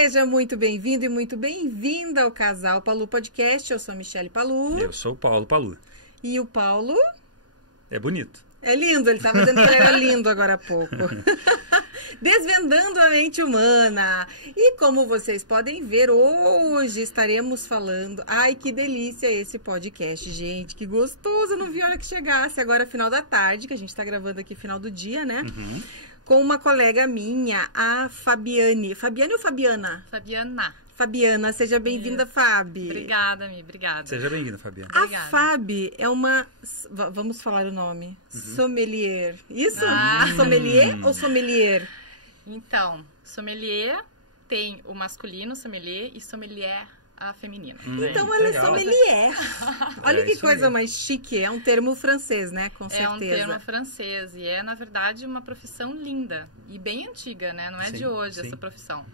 Seja muito bem-vindo e muito bem-vinda ao Casal Palu Podcast. Eu sou a Michele Palu. Eu sou o Paulo Palu. E o Paulo? É bonito. É lindo, ele estava dizendo que ele era lindo agora há pouco. Desvendando a mente humana. E como vocês podem ver, hoje estaremos falando... Ai, que delícia esse podcast, gente. Que gostoso. Eu não vi a hora que chegasse. Agora é final da tarde, que a gente está gravando aqui final do dia, né? Uhum. Com uma colega minha, a Fabiane. Fabiane ou Fabiana? Fabiana. Fabiana, seja bem-vinda, Fabi. Obrigada, Mi, obrigada. Seja bem-vinda, Fabiana. A Fabi é uma... Vamos falar o nome. Sommelier. Isso? Sommelier ou sommelier? Então, sommelier tem o masculino, sommelier, e sommelier a feminina. Então ela legal. é sommelier. Olha que isso coisa aí. mais chique. É um termo francês, né? Com certeza. É um termo francês e é, na verdade, uma profissão linda e bem antiga, né? Não é de hoje essa profissão.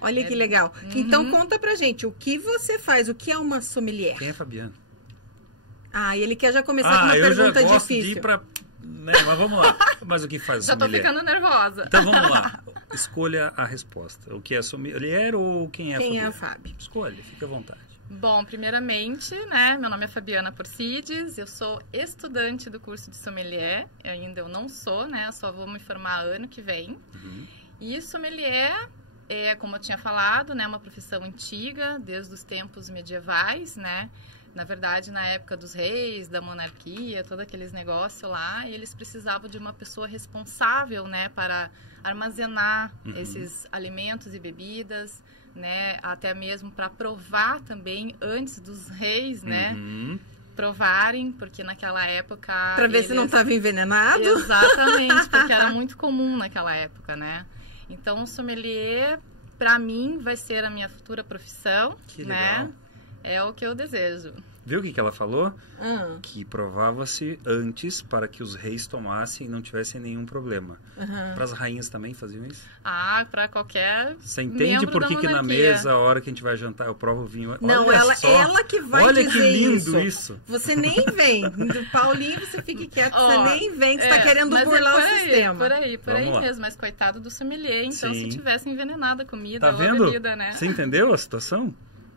Olha que legal. Então conta pra gente, o que você faz? O que é uma sommelier? Quem é Fabiana? Ah, e ele quer já começar com uma eu pergunta já gosto difícil. de ir pra... Né, mas vamos lá. Mas o que faz o Já tô sommelier? ficando nervosa. Então vamos lá. Escolha a resposta. O que é sommelier ou quem é Quem Fabiana? é a Fabi? Escolha, fica à vontade. Bom, primeiramente, né, meu nome é Fabiana Porcides, eu sou estudante do curso de sommelier, eu não sou, né, eu só vou me formar ano que vem. E sommelier é, como eu tinha falado, né, uma profissão antiga, desde os tempos medievais, né, na verdade, na época dos reis, da monarquia, todos aqueles negócios lá, eles precisavam de uma pessoa responsável, né, para armazenar esses alimentos e bebidas, né, até mesmo para provar também antes dos reis, né, provarem, porque naquela época... Para ver se não estava envenenado? Exatamente, porque era muito comum naquela época, né. Então, o sommelier, para mim, vai ser a minha futura profissão, Que né, legal. é o que eu desejo. Viu o que ela falou? Ah, Que provava-se antes para que os reis tomassem e não tivessem nenhum problema. Para as rainhas também faziam isso? Ah, para qualquer Você entende membro por da que na monarquia. mesa, a hora que a gente vai jantar, eu provo o vinho? não, Olha ela, só. ela que vai Olha dizer que lindo isso. Você nem vem. Do Paulinho, você fique quieto, Ó, você nem vem, que você está querendo mas burlar por o aí, sistema. Por aí Vamos lá. mesmo. Mas coitado do sommelier, então Sim. se tivesse envenenado a comida Tá ou a vendo? bebida, né? Você entendeu a situação?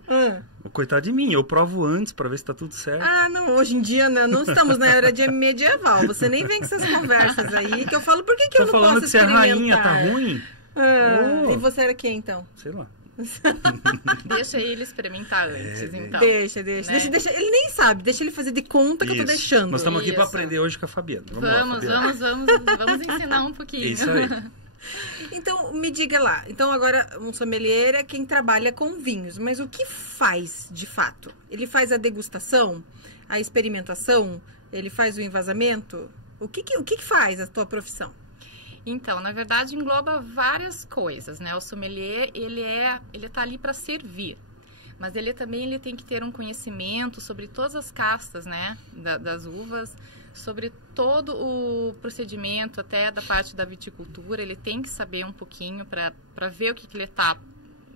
Ah. Coitado de mim, eu provo antes para ver se tá tudo certo. Ah, não, hoje em dia né, não estamos na era de medieval. Você nem vem com essas conversas aí, que eu falo, por que eu Tô não falando posso que você é rainha, tá experimentar? ruim? Ah, Oh. E você era quem, então? Sei lá. Deixa ele experimentar antes, então. Deixa. né? Deixa. Ele nem sabe, deixa ele fazer de conta que eu tô Isso. deixando. Nós estamos aqui para Isso. aprender hoje com a Fabiana. Vamos lá, Fabiana. Vamos ensinar um pouquinho. Isso aí. Então, me diga lá. Então, agora, um sommelier é quem trabalha com vinhos. Mas o que faz, de fato? Ele faz a degustação? A experimentação? Ele faz o envasamento? O que faz a tua profissão? Então, na verdade, engloba várias coisas, né? O sommelier, ele tá ali para servir. Mas ele tem que ter um conhecimento sobre todas as castas, né? Das uvas, sobre todo o procedimento, até da parte da viticultura. Ele tem que saber um pouquinho para ver o que ele está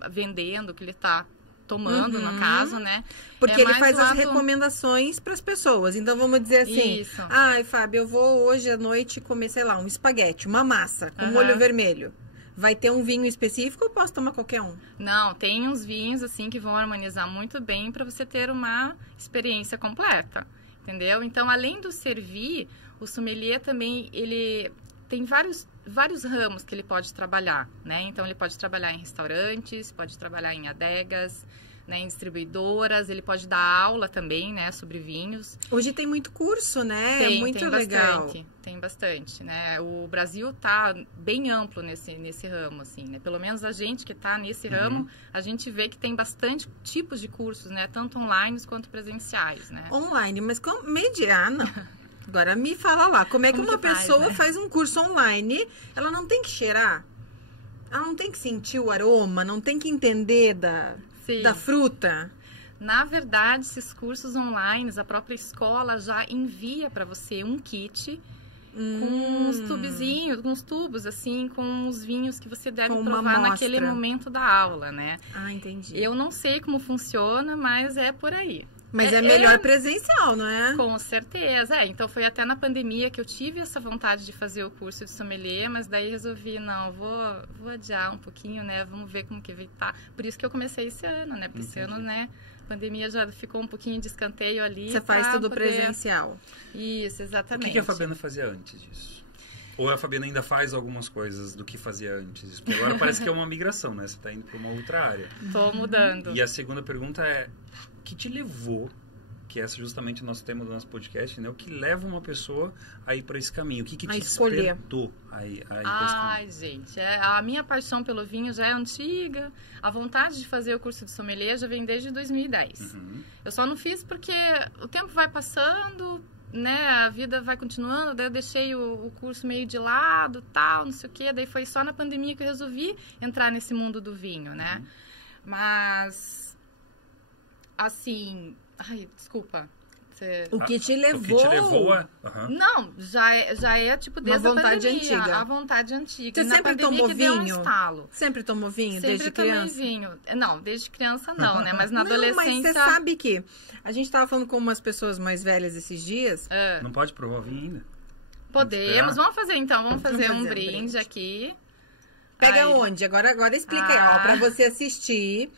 vendendo, o que ele está tomando, no caso, né? Porque ele mais faz o as lado- recomendações para as pessoas. Então, vamos dizer assim... Isso. Ai, Fábio, eu vou hoje à noite comer, sei lá, um espaguete, uma massa com molho vermelho. Vai ter um vinho específico ou posso tomar qualquer um? Não, tem uns vinhos assim que vão harmonizar muito bem para você ter uma experiência completa, entendeu? Então, além do servir, o sommelier também, ele tem vários ramos que ele pode trabalhar, né? Então, ele pode trabalhar em restaurantes, pode trabalhar em adegas, né, em distribuidoras, ele pode dar aula também, né, sobre vinhos. Hoje tem muito curso, né? É muito legal. Tem bastante, né? O Brasil tá bem amplo nesse ramo, assim, né? Pelo menos a gente que tá nesse ramo, a gente vê que tem bastante tipos de cursos, né? Tanto online quanto presenciais, né? Online, mas como mediana. Agora me fala lá, como é que Como uma que faz, pessoa né? faz um curso online? Ela não tem que cheirar? Ela não tem que sentir o aroma? Não tem que entender Sim. da fruta? Na verdade, esses cursos online, a própria escola já envia para você um kit com uns tubezinhos, com uns tubos, assim, com os vinhos que você deve Com uma provar naquele amostra. momento da aula, né? Ah, entendi. Eu não sei como funciona, mas é por aí. Mas é melhor presencial, não é? Com certeza. Então foi até na pandemia que eu tive essa vontade de fazer o curso de sommelier, mas daí resolvi, não, vou adiar um pouquinho, né? Vamos ver como que vai estar. Por isso que eu comecei esse ano, né? Porque esse ano, né? A pandemia já ficou um pouquinho de escanteio ali. Você faz tudo presencial. Isso, exatamente. O que a Fabiana fazia antes disso? Ou a Fabiana ainda faz algumas coisas do que fazia antes? Porque agora parece que é uma migração, né? Você está indo para uma outra área. Tô mudando. E a segunda pergunta é, o que te levou, que esse é justamente o nosso tema do nosso podcast, né? O que leva uma pessoa a ir para esse caminho? O que te despertou a ir para esse caminho? Ai, gente, a minha paixão pelo vinho já é antiga. A vontade de fazer o curso de sommelier já vem desde 2010. Eu só não fiz porque o tempo vai passando, né, a vida vai continuando, daí eu deixei o curso meio de lado, tal, não sei o quê, daí foi só na pandemia que eu resolvi entrar nesse mundo do vinho, né? Mas, assim, ai, desculpa. O que te levou a... Não, já é tipo desde a vontade pandemia, antiga. a vontade antiga. Você sempre tomou vinho? Deu um estalo. Sempre tomou vinho Sempre desde criança? Tomei vinho. Não, desde criança não, né? Mas na adolescência... Mas você sabe que a gente tava falando com umas pessoas mais velhas esses dias. Não pode provar vinho ainda? Podemos. Vamos fazer então. Vamos fazer um brinde aqui. Pega onde? Agora explica aí, ó, pra você assistir.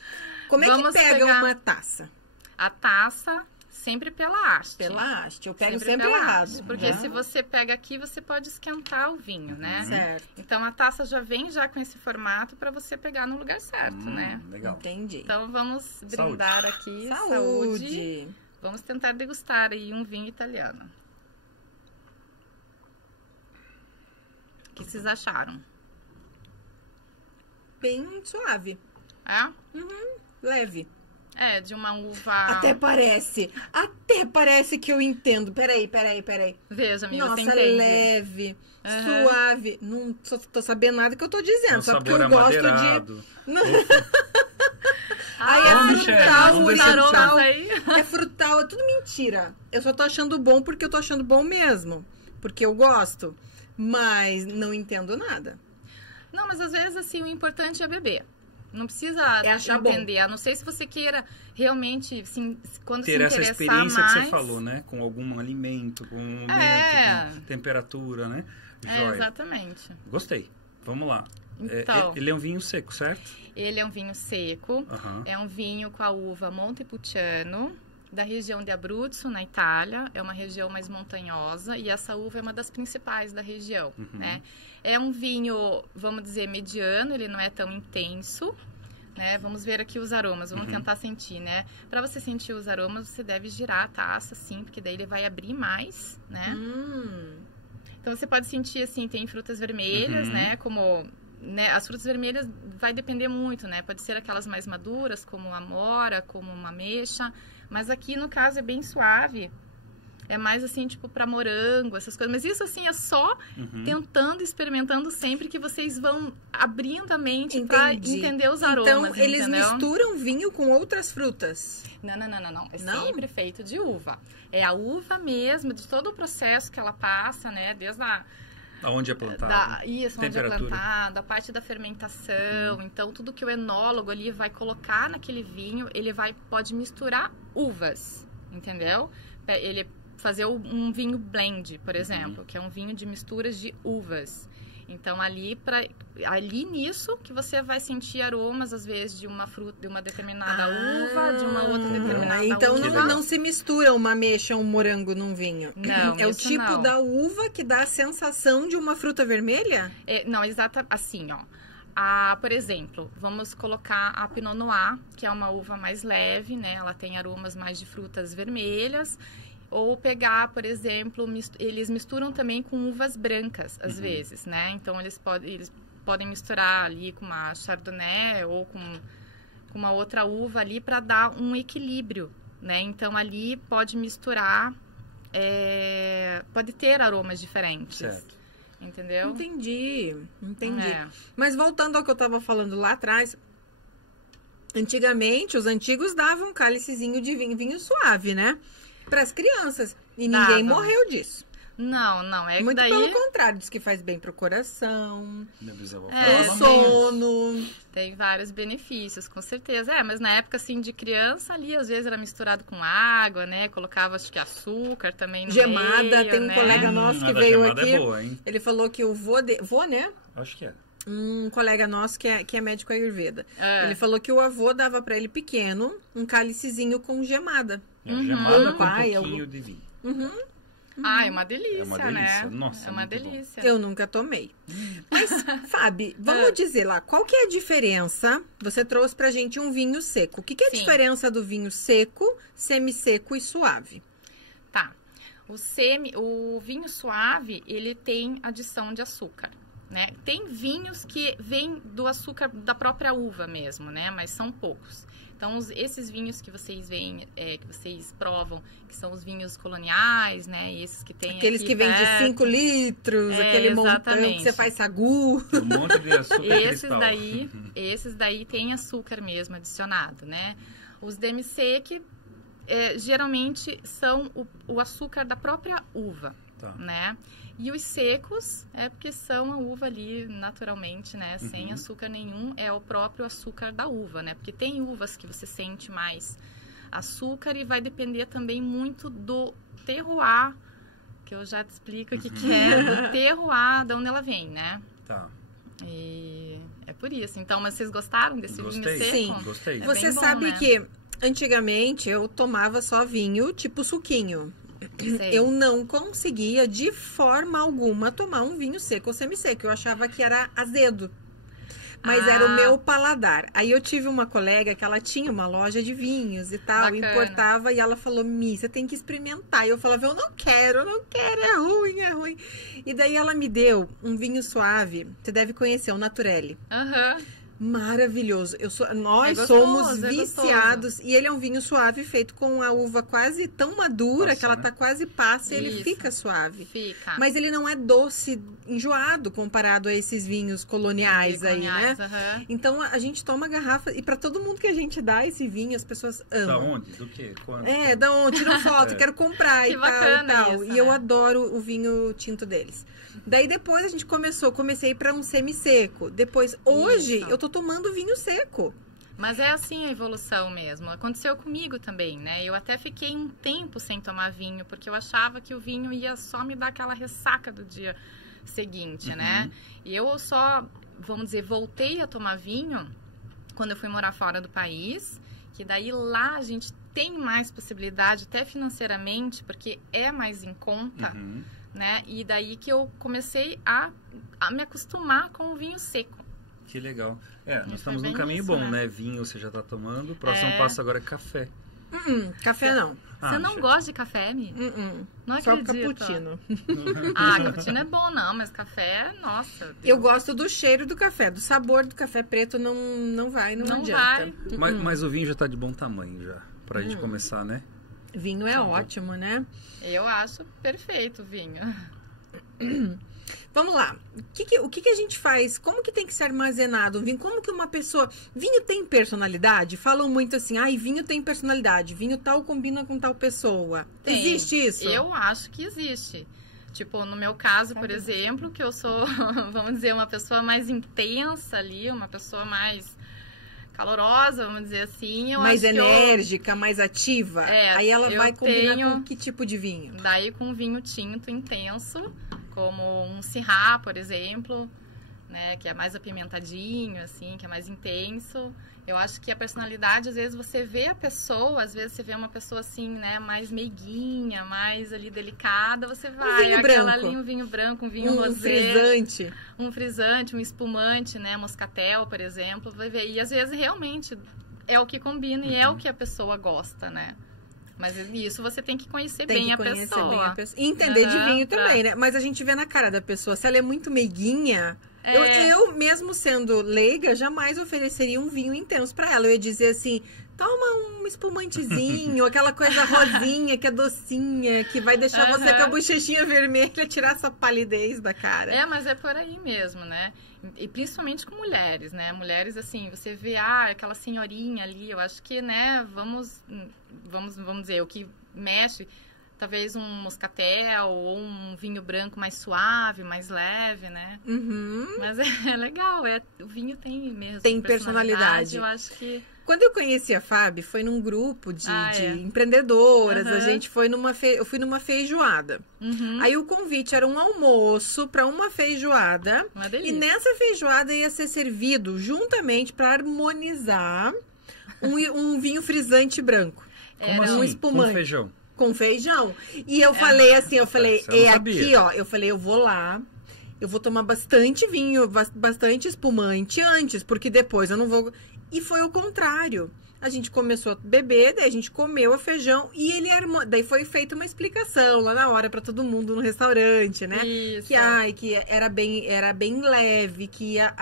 Como é que pega uma taça? A taça... Sempre pela haste. Pela haste. Eu pego sempre errado. Haste, porque se você pega aqui, você pode esquentar o vinho, né? Certo. Então, a taça já vem já com esse formato para você pegar no lugar certo, né? Legal. Entendi. Então, vamos brindar aqui. Saúde. Vamos tentar degustar aí um vinho italiano. O que vocês acharam? Bem suave. É? Leve. É, de uma uva... Até parece que eu entendo. Peraí. Veja, amiga, Nossa, você entende. leve, suave. Não tô sabendo nada que eu tô dizendo. Só porque eu gosto de... Aí é frutal, é tudo mentira. Eu só tô achando bom porque eu tô achando bom mesmo. Porque eu gosto. Mas não entendo nada. Não, mas às vezes, assim, o importante é beber. Não precisa entender. A não sei se você queira realmente, assim, quando ter se interessar essa experiência mais... que você falou, né? Com algum alimento, com um momento, com temperatura, né? Joia. Exatamente. Gostei. Vamos lá. Então, Ele é um vinho seco, certo? Ele é um vinho seco. É um vinho com a uva Montepulciano, da região de Abruzzo, na Itália. É uma região mais montanhosa e essa uva é uma das principais da região, né? É um vinho, vamos dizer, mediano, ele não é tão intenso, né? Vamos ver aqui os aromas, vamos tentar sentir, né? Para você sentir os aromas, você deve girar a taça, assim, porque daí ele vai abrir mais, né? Então, você pode sentir, assim, tem frutas vermelhas, né? Como... Né, as frutas vermelhas vai depender muito, né? Pode ser aquelas mais maduras, como a amora, como uma ameixa. Mas aqui, no caso, é bem suave. É mais, assim, tipo, pra morango, essas coisas. Mas isso, assim, é só tentando, experimentando sempre que vocês vão abrindo a mente pra entender os aromas, então, eles misturam vinho com outras frutas? Não. É sempre feito de uva. É a uva mesmo, de todo o processo que ela passa, né? Desde Aonde é plantado? Onde é plantado, a parte da fermentação. Então, tudo que o enólogo ali vai colocar naquele vinho, ele pode misturar uvas, entendeu? Ele fazer um vinho blend, por exemplo, que é um vinho de misturas de uvas. Então, ali nisso que você vai sentir aromas, às vezes, de uma fruta, de uma determinada uva, de uma outra determinada então uva. Então, não se mistura uma ameixa ou um morango num vinho? Não, é o tipo da uva que dá a sensação de uma fruta vermelha? Não, exatamente assim, ó. Por exemplo, vamos colocar a Pinot Noir, que é uma uva mais leve, né? Ela tem aromas mais de frutas vermelhas. Ou pegar, por exemplo, eles misturam também com uvas brancas, às vezes, né? Então, eles podem misturar ali com uma Chardonnay ou com uma outra uva ali para dar um equilíbrio, né? Então, ali pode misturar, pode ter aromas diferentes. Certo. Entendeu? Entendi. Mas voltando ao que eu estava falando lá atrás, antigamente, os antigos davam um cálicezinho de vinho suave, né? Para as crianças. E ninguém morreu disso. Não, é muito daí... pelo contrário, diz que faz bem pro coração, pro sono. Tem vários benefícios, com certeza. Mas na época, assim, de criança ali, às vezes era misturado com água, né? Colocava, acho que açúcar também no gemada, meio, tem um né? colega nosso que veio aqui, é boa, hein? ele falou que o vô, né? Acho que é. Um colega nosso que é médico ayurveda. Ele falou que o avô dava pra ele pequeno um cálicezinho com gemada. Gemada com um pouquinho de vinho. É uma delícia, é uma delícia, né? Nossa, é uma delícia. Eu nunca tomei. Mas, Fábio, vamos dizer lá, qual que é a diferença? Você trouxe pra gente um vinho seco. O que é a diferença do vinho seco, semi-seco e suave? Tá. O vinho suave, ele tem adição de açúcar, né? Tem vinhos que vêm do açúcar da própria uva mesmo, né? Mas são poucos. Então, esses vinhos que vocês veem, que vocês provam, que são os vinhos coloniais, né? E esses que tem aqueles que vêm de 5 litros, aquele montão que você faz sagu. Um monte de açúcar Esses daí tem açúcar mesmo adicionado, né? Os demi-sec, geralmente são o açúcar da própria uva, né? E os secos é porque são a uva ali naturalmente, né? Sem açúcar nenhum, é o próprio açúcar da uva, né? Porque tem uvas que você sente mais açúcar e vai depender também muito do terroir, que eu já te explico o que é, do terroir, de onde ela vem, né? Tá. E é por isso. Então, mas vocês gostaram desse vinho seco? Sim, gostei. Você sabe, né, que antigamente eu tomava só vinho tipo suquinho. Sei. Eu não conseguia de forma alguma tomar um vinho seco ou semi-seco. Eu achava que era azedo. Mas era o meu paladar. Aí eu tive uma colega que ela tinha uma loja de vinhos e tal, Bacana. Importava, e ela falou: Mi, você tem que experimentar. E eu falava: eu não quero, é ruim. E daí ela me deu um vinho suave, você deve conhecer, o Naturelli. Maravilhoso. Nós somos viciados. E ele é um vinho suave feito com a uva quase tão madura, que ela tá quase passa, e ele fica suave. Fica. Mas ele não é doce, enjoado comparado a esses vinhos coloniais aí, né? Então a gente toma garrafa, e para todo mundo que a gente dá esse vinho, as pessoas amam. Da onde? Do quê? Quando? Da onde? Tiram foto, quero comprar que e bacana tal. Isso, e eu adoro o vinho tinto deles. Daí depois a gente comecei para um semi-seco. Depois, hoje, eu tô tomando vinho seco. Mas é assim a evolução mesmo. Aconteceu comigo também, né? Eu até fiquei um tempo sem tomar vinho, porque eu achava que o vinho ia só me dar aquela ressaca do dia seguinte, né? E eu só, vamos dizer, voltei a tomar vinho quando eu fui morar fora do país, que daí lá a gente tem mais possibilidade, até financeiramente, porque é mais em conta, né? E daí que eu comecei a me acostumar com o vinho seco. Que legal. Nós estamos num caminho bom, né? Vinho você já está tomando. O próximo passo agora é café. Café não. Você não gosta de café, Mi? Não acredito. Só cappuccino. Cappuccino é bom, não. Mas café, nossa. Eu gosto do cheiro do café. Do sabor do café preto não adianta. Mas o vinho já está de bom tamanho já. Pra gente começar, né? Vinho é ótimo, né? Eu acho perfeito o vinho. Vamos lá. O que a gente faz? Como que tem que ser armazenado um vinho? Como que uma pessoa... Vinho tem personalidade? Falam muito assim, vinho tem personalidade. Vinho tal combina com tal pessoa. Existe isso? Eu acho que existe. Tipo, no meu caso, por exemplo, que eu sou, vamos dizer, uma pessoa mais intensa ali, uma pessoa mais calorosa, vamos dizer assim. Mais enérgica, mais ativa. Aí ela vai combinar com que tipo de vinho? Daí com vinho tinto intenso, como um Syrah, por exemplo, né, que é mais apimentadinho, assim, que é mais intenso. Eu acho que a personalidade, às vezes você vê a pessoa, às vezes você vê uma pessoa assim, né, mais meiguinha, mais ali delicada, você vai, um vinho branco, um vinho rosé, um frisante, um espumante, né, moscatel, por exemplo, vai ver. E às vezes realmente é o que combina e é o que a pessoa gosta, né? Mas isso você tem que conhecer bem a pessoa. E entender de vinho também, né? Mas a gente vê na cara da pessoa. Se ela é muito meiguinha... Eu, mesmo sendo leiga, jamais ofereceria um vinho intenso pra ela. Eu ia dizer assim, toma um espumantezinho, aquela coisa rosinha, que é docinha, que vai deixar você com a bochechinha vermelha, tirar essa palidez da cara. Mas é por aí mesmo, né? E principalmente com mulheres, né? Mulheres, assim, você vê, aquela senhorinha ali, eu acho que, né, vamos dizer, o que mexe... talvez um moscatel ou um vinho branco mais suave, mais leve, né? Mas é legal, o vinho tem mesmo tem personalidade. Eu acho que... Quando eu conheci a Fábio, foi num grupo de empreendedoras, a gente foi eu fui numa feijoada. Aí o convite era um almoço para uma feijoada. Uma delícia. E nessa feijoada ia ser servido juntamente para harmonizar um vinho frisante branco. Como assim? Um espumante. Com feijão? Com feijão. E eu falei assim, aqui, ó, eu falei, eu vou lá, eu vou tomar bastante vinho, bastante espumante antes, porque depois eu não vou... E foi o contrário. A gente começou a beber, daí a gente comeu o feijão e daí foi feita uma explicação lá na hora para todo mundo no restaurante, né? Isso. Que era bem leve, que ia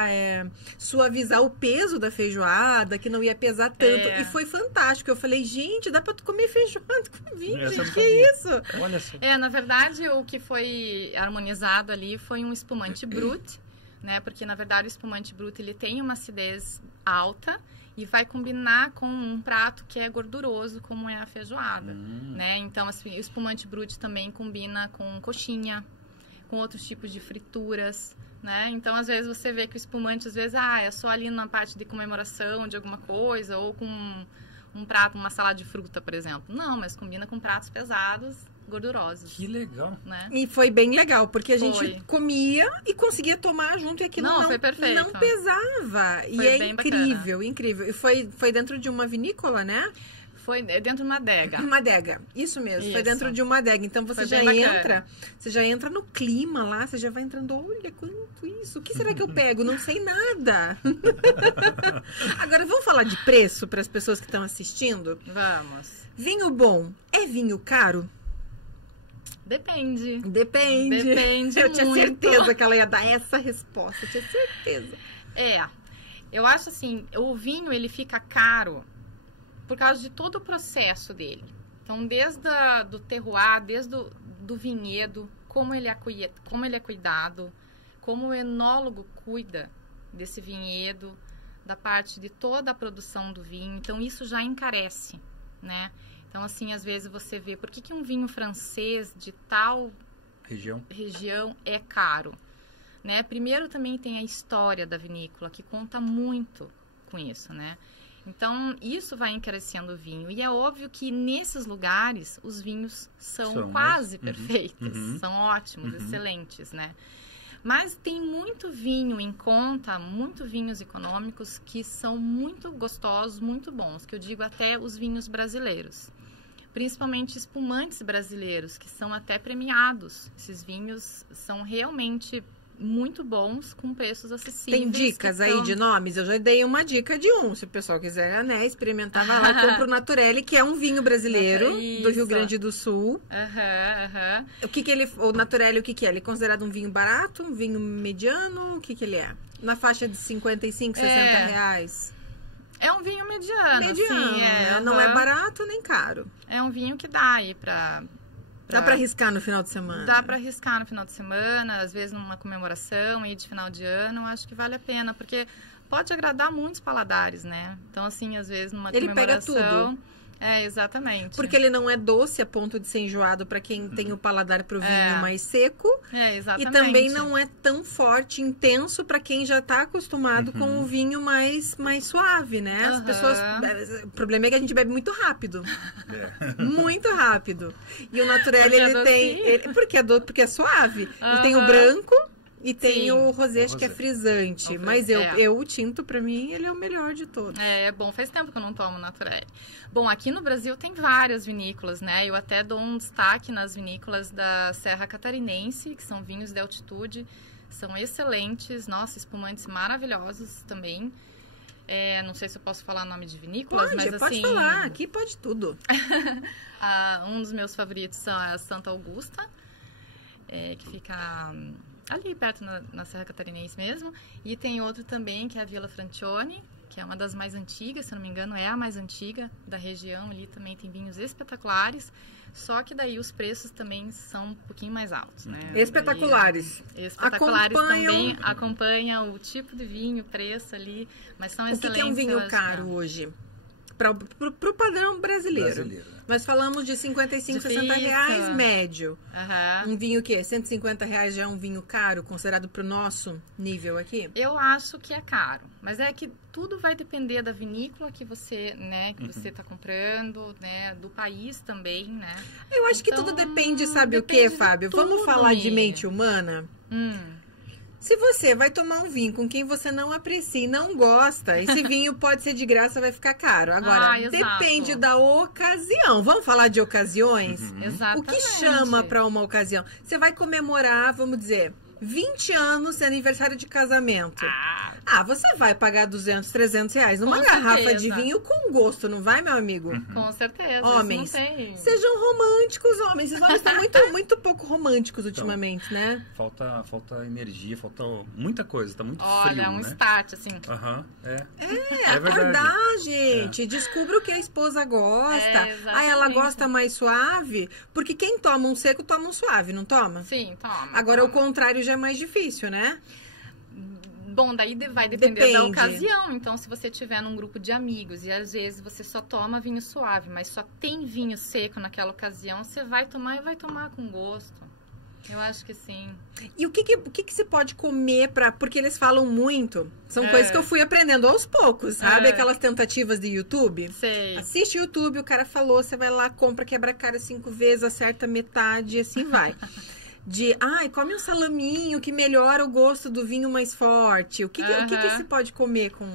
suavizar o peso da feijoada, que não ia pesar tanto. E foi fantástico. Eu falei, gente, dá para tu comer feijoada com vinho, gente, que isso? Olha só. Na verdade, o que foi harmonizado ali foi um espumante brut, né? Porque, na verdade, o espumante brut, ele tem uma acidez alta e vai combinar com um prato que é gorduroso, como é a feijoada, né? Então, assim, o espumante brut também combina com coxinha, com outros tipos de frituras, né? Então, às vezes, você vê que o espumante, às vezes, é só ali na parte de comemoração de alguma coisa, ou com um prato, uma salada de fruta, por exemplo. Não, mas combina com pratos pesados, gordurosos. Que legal. Né? E foi bem legal, porque a gente comia e conseguia tomar junto e aquilo não pesava. Foi e é incrível, bacana. Incrível. E foi dentro de uma vinícola, né? Foi dentro de uma adega. Uma adega, isso mesmo. Isso. Foi dentro de uma adega. Então você já entra no clima lá, você já vai entrando, olha quanto isso. O que será que eu pego? Não sei nada. Agora vamos falar de preço para as pessoas que estão assistindo? Vamos. Vinho bom é vinho caro? Depende. Eu tinha certeza que ela ia dar essa resposta. Eu tinha certeza. Eu acho assim, o vinho ele fica caro por causa de todo o processo dele. Então, desde do terroir, desde do vinhedo, como ele é cuidado, como o enólogo cuida desse vinhedo, da parte de toda a produção do vinho. Então, isso já encarece, né? Então, assim, às vezes você vê, por que um vinho francês de tal região é caro? Né? Primeiro, também tem a história da vinícola, que conta muito com isso, né? Então, isso vai encarecendo o vinho. E é óbvio que nesses lugares, os vinhos são quase perfeitos, são ótimos, excelentes, né? Mas tem muito vinho em conta, muito vinhos econômicos que são muito gostosos, muito bons, que eu digo até os vinhos brasileiros. Principalmente espumantes brasileiros, que são até premiados. Esses vinhos são realmente muito bons, com preços acessíveis. Tem dicas aí de nomes? Eu já dei uma dica de um. Se o pessoal quiser, né, experimentar, vai lá, compra o Naturelli, que é um vinho brasileiro do Rio Grande do Sul. O Naturelli, o que é? Ele é considerado um vinho barato, um vinho mediano? O que ele é? Na faixa de 55, 60 reais? É um vinho mediano, assim, né? Não é barato nem caro. É um vinho que dá aí Dá pra arriscar no final de semana? Dá pra arriscar no final de semana, às vezes numa comemoração aí de final de ano, acho que vale a pena, porque pode agradar muitos paladares, né? Então, assim, às vezes numa comemoração... Ele pega tudo. Exatamente. Porque ele não é doce a ponto de ser enjoado para quem tem o paladar pro vinho mais seco. Exatamente. E também não é tão forte, intenso para quem já tá acostumado com o vinho mais suave, né? As pessoas... O problema é que a gente bebe muito rápido. Muito rápido. E o Naturelli, ele tem... Porque é suave. Ele tem o branco... E tem o rosé, que é frisante. Mas o tinto, pra mim, ele é o melhor de todos. É bom, faz tempo que eu não tomo Naturelli. Bom, aqui no Brasil tem várias vinícolas, né? Eu até dou um destaque nas vinícolas da Serra Catarinense, que são vinhos de altitude. São excelentes, nossa, espumantes maravilhosos também. Não sei se eu posso falar o nome de vinícolas, mas assim... Pode falar, aqui pode tudo. Um dos meus favoritos é a Santa Augusta, que fica... ali perto na Serra Catarinense mesmo. E tem outro também, que é a Villa Francione, que é uma das mais antigas, se não me engano, é a mais antiga da região. Ali também tem vinhos espetaculares, só que daí os preços também são um pouquinho mais altos, né? Espetaculares. Espetaculares também acompanha o tipo de vinho, o preço ali, mas são excelentes. O que é um vinho caro hoje? para o padrão brasileiro. Né? Nós falamos de 55, 60 reais médio. Um vinho o quê? 150 reais já é um vinho caro, considerado para o nosso nível aqui? Eu acho que é caro, mas é que tudo vai depender da vinícola que você, né, que você está comprando, né, do país também, né? Eu acho que tudo depende, sabe o quê, Fábio? Vamos falar de mente humana? Se você vai tomar um vinho com quem você não aprecia e não gosta, esse vinho pode ser de graça, vai ficar caro. Agora, depende da ocasião. Vamos falar de ocasiões? Exatamente. O que chama para uma ocasião? Você vai comemorar, vamos dizer, 20 anos, aniversário de casamento. Você vai pagar 200, 300 reais numa garrafa de vinho com gosto, não vai, meu amigo? Com certeza. Homens, sejam românticos, homens. Os homens estão muito pouco românticos ultimamente, né? Falta energia, falta muita coisa, tá muito frio, Olha, um start, assim. Acordar, gente. Descubra o que a esposa gosta. Ela gosta mais suave, porque quem toma um seco, toma um suave, não toma? Sim, toma. Agora, o contrário já é mais difícil, né? Bom, daí vai depender da ocasião. Então, se você tiver num grupo de amigos e às vezes você só toma vinho suave, mas só tem vinho seco naquela ocasião, você vai tomar e vai tomar com gosto. Eu acho que sim. E o que se pode comer porque eles falam muito. São coisas que eu fui aprendendo aos poucos, sabe? Aquelas tentativas de YouTube. Sei. Assiste YouTube, o cara falou, você vai lá, compra, quebra a cara 5 vezes, acerta metade e assim vai. Come um salaminho que melhora o gosto do vinho mais forte. O que se pode comer com...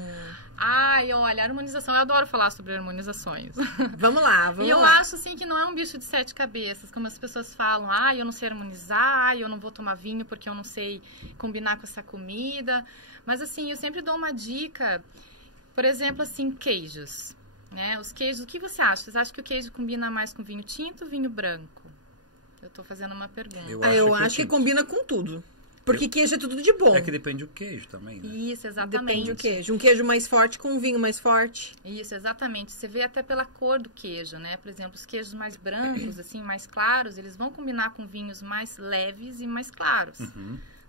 Olha, harmonização. Eu adoro falar sobre harmonizações. Vamos lá, E eu acho, assim, que não é um bicho de 7 cabeças, como as pessoas falam. Eu não sei harmonizar, eu não vou tomar vinho porque eu não sei combinar com essa comida. Mas, assim, eu sempre dou uma dica. Por exemplo, assim, queijos. Né? Os queijos, o que você acha? Você acha que o queijo combina mais com vinho tinto ou vinho branco? Eu tô fazendo uma pergunta. Eu acho que combina com tudo. Porque queijo é tudo de bom. É que depende do queijo também, né? Isso, exatamente. Depende do queijo. Um queijo mais forte com um vinho mais forte. Isso, exatamente. Você vê até pela cor do queijo, né? Por exemplo, os queijos mais brancos, assim, mais claros, eles vão combinar com vinhos mais leves e mais claros,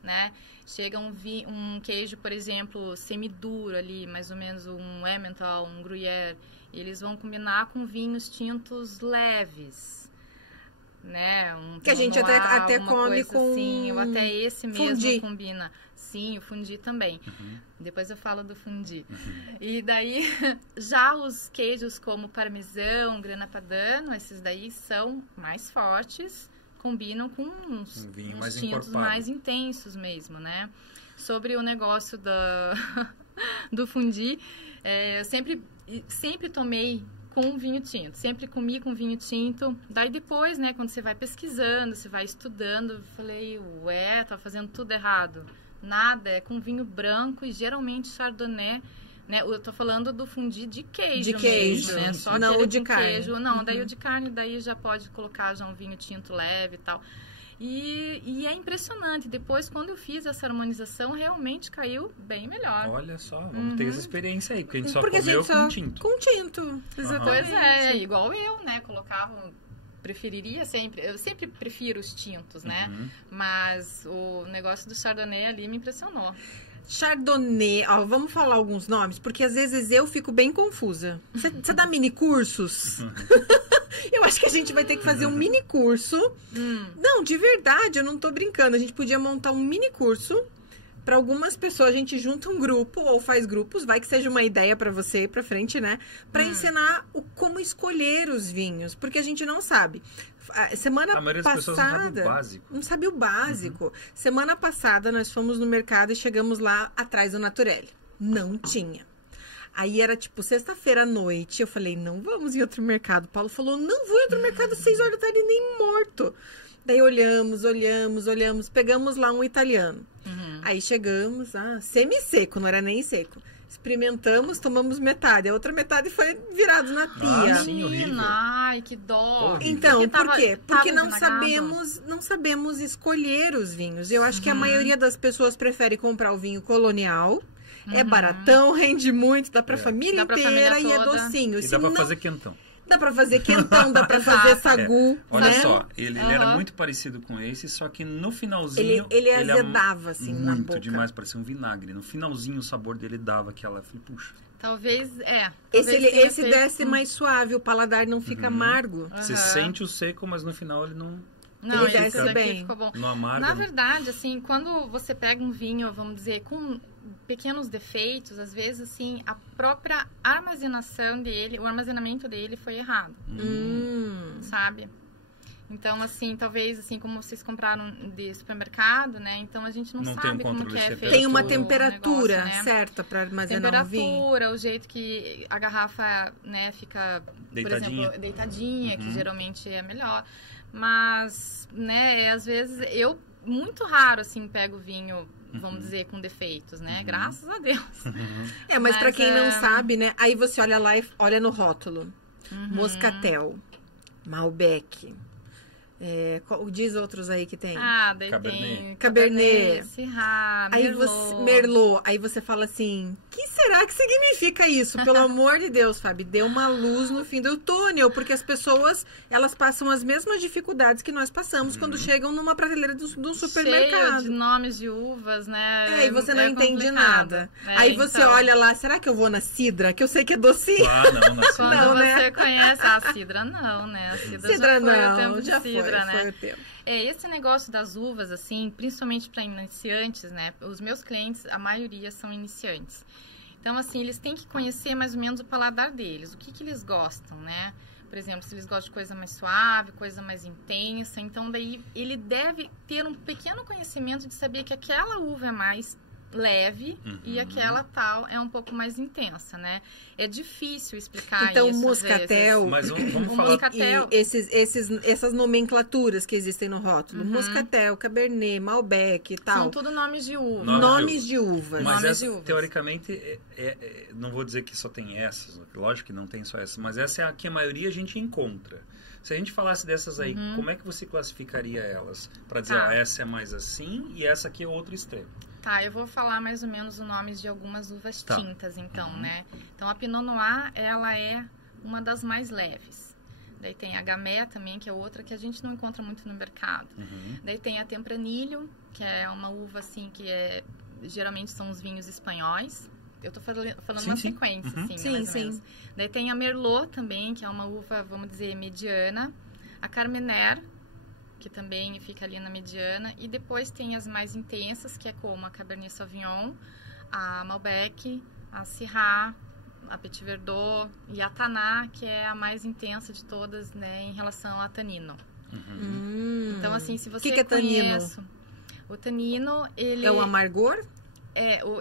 né? Chega um queijo, por exemplo, semiduro ali, mais ou menos um Emmental, um Gruyère, eles vão combinar com vinhos tintos leves. Né? Que a gente até come com... Assim, ou até esse mesmo fundi. Combina. Sim, o fundi também. Depois eu falo do fundi. E daí, já os queijos como parmesão, grana padano, esses daí são mais fortes, combinam com uns tintos mais intensos mesmo, né? Sobre o negócio do fundi, eu sempre tomei com vinho tinto, sempre comi com vinho tinto. Daí depois, né, quando você vai pesquisando, você vai estudando, falei, tá fazendo tudo errado. Nada, é com vinho branco e geralmente chardonnay, né? Eu tô falando do fundi de queijo. De queijo, mesmo, né? Só não o de carne. Queijo. Não, daí o de carne, daí já pode colocar já um vinho tinto leve e tal. E é impressionante. Depois, quando eu fiz essa harmonização, realmente caiu bem melhor. Olha só, vamos ter essa experiência aí, porque a gente só comeu com tinto. Com tinto, exatamente. Pois é, igual eu, né? Preferiria sempre... Eu sempre prefiro os tintos, né? Mas o negócio do chardonnay ali me impressionou. Chardonnay, vamos falar alguns nomes, porque às vezes eu fico bem confusa. Você dá mini cursos? Eu acho que a gente vai ter que fazer um mini curso. Não, de verdade, eu não tô brincando. A gente podia montar um mini curso para algumas pessoas. A gente junta um grupo ou faz grupos, vai que seja uma ideia para você ir para frente, né? Para ensinar como escolher os vinhos, porque a gente não sabe. Semana passada, não sabe o básico. Semana passada nós fomos no mercado e chegamos lá atrás do Naturelli. Não tinha. Aí era tipo sexta-feira à noite. Eu falei, não vamos em outro mercado. O Paulo falou, não vou em outro mercado às 6 horas da tarde, nem morto. Daí olhamos, pegamos lá um italiano. Aí chegamos, semi-seco, não era nem seco. Experimentamos, tomamos metade. A outra metade foi virado na pia. Sim, horrível. Ai, que dó. Então, por quê? Porque não sabemos escolher os vinhos. Eu acho que a maioria das pessoas prefere comprar o vinho colonial. É baratão, rende muito, dá pra família inteira e é docinho. E dá pra fazer quentão. Dá pra fazer quentão, dá pra fazer sagu. Olha só, ele era muito parecido com esse, só que no finalzinho... Ele azedava, assim, na boca. Muito demais, parecia um vinagre. No finalzinho, o sabor dele dava aquela... Eu falei, puxa... Talvez, Esse desce mais suave, o paladar não fica amargo. Você sente o seco, mas no final ele não... Não, ele desce bem. Ficou bom. Não amarga. Na verdade, assim, quando você pega um vinho, vamos dizer, com pequenos defeitos, às vezes, assim, a própria armazenação dele, o armazenamento dele foi errado. Sabe? Então, assim, talvez, assim, como vocês compraram de supermercado, né? Então, a gente não sabe como que é feito. Tem uma temperatura negócio, né? certa para armazenar o vinho. Temperatura, o jeito que a garrafa, né, fica, por exemplo, deitadinha, que geralmente é melhor. Mas, né, às vezes, muito raro, assim, pego vinho, vamos dizer, com defeitos, né? Graças a Deus. Mas para quem não sabe, né? Aí você olha lá e olha no rótulo. Moscatel, Malbec... diz outros aí que tem. Daí Cabernet. tem Cabernet, Syrah, Merlot. Aí você fala assim, o que será que significa isso? Pelo amor de Deus, Fábio, dê uma luz no fim do túnel, porque as pessoas, elas passam as mesmas dificuldades que nós passamos quando chegam numa prateleira do supermercado. Cheio de nomes de uvas, né? E você não entende nada. Aí você olha lá, será que eu vou na cidra? Que eu sei que é docinho. Não, na cidra. Quando né? você conhece a cidra, não, né? A cidra já foi o tempo de cidra, né? Foi o tempo. Esse negócio das uvas, assim, principalmente para iniciantes, né? Os meus clientes, a maioria são iniciantes. Então, assim, eles têm que conhecer mais ou menos o paladar deles, o que eles gostam, né? Por exemplo, se eles gostam de coisa mais suave, coisa mais intensa. Então, daí, ele deve ter um pequeno conhecimento de saber que aquela uva é mais leve e aquela tal é um pouco mais intensa, né? É difícil explicar então, isso. Então, moscatel... Mas vamos falar... Moscatel, essas nomenclaturas que existem no rótulo. Moscatel, Cabernet, Malbec e tal. São tudo nomes de uva. Nomes de uvas. Mas teoricamente, não vou dizer que só tem essas. Lógico que não tem só essas. Mas essa é a que a maioria a gente encontra. Se a gente falasse dessas aí, como é que você classificaria elas? Para dizer, essa é mais assim e essa aqui é outro extremo. Tá, eu vou falar mais ou menos os nomes de algumas uvas tintas, então, né? Então, a Pinot Noir, ela é uma das mais leves. Daí tem a Gamay também, que é outra que a gente não encontra muito no mercado. Daí tem a Tempranillo, que é uma uva, assim, que geralmente são os vinhos espanhóis. Eu tô falando uma sequência, assim, mais ou menos. Daí tem a Merlot também, que é uma uva, vamos dizer, mediana. A Carmenère, que também fica ali na mediana. E depois tem as mais intensas, que é como a Cabernet Sauvignon, a Malbec, a Syrah, a Petit Verdot e a Taná, que é a mais intensa de todas, né, em relação a tanino. Então, assim, se você conhece... O tanino, ele... É o amargor?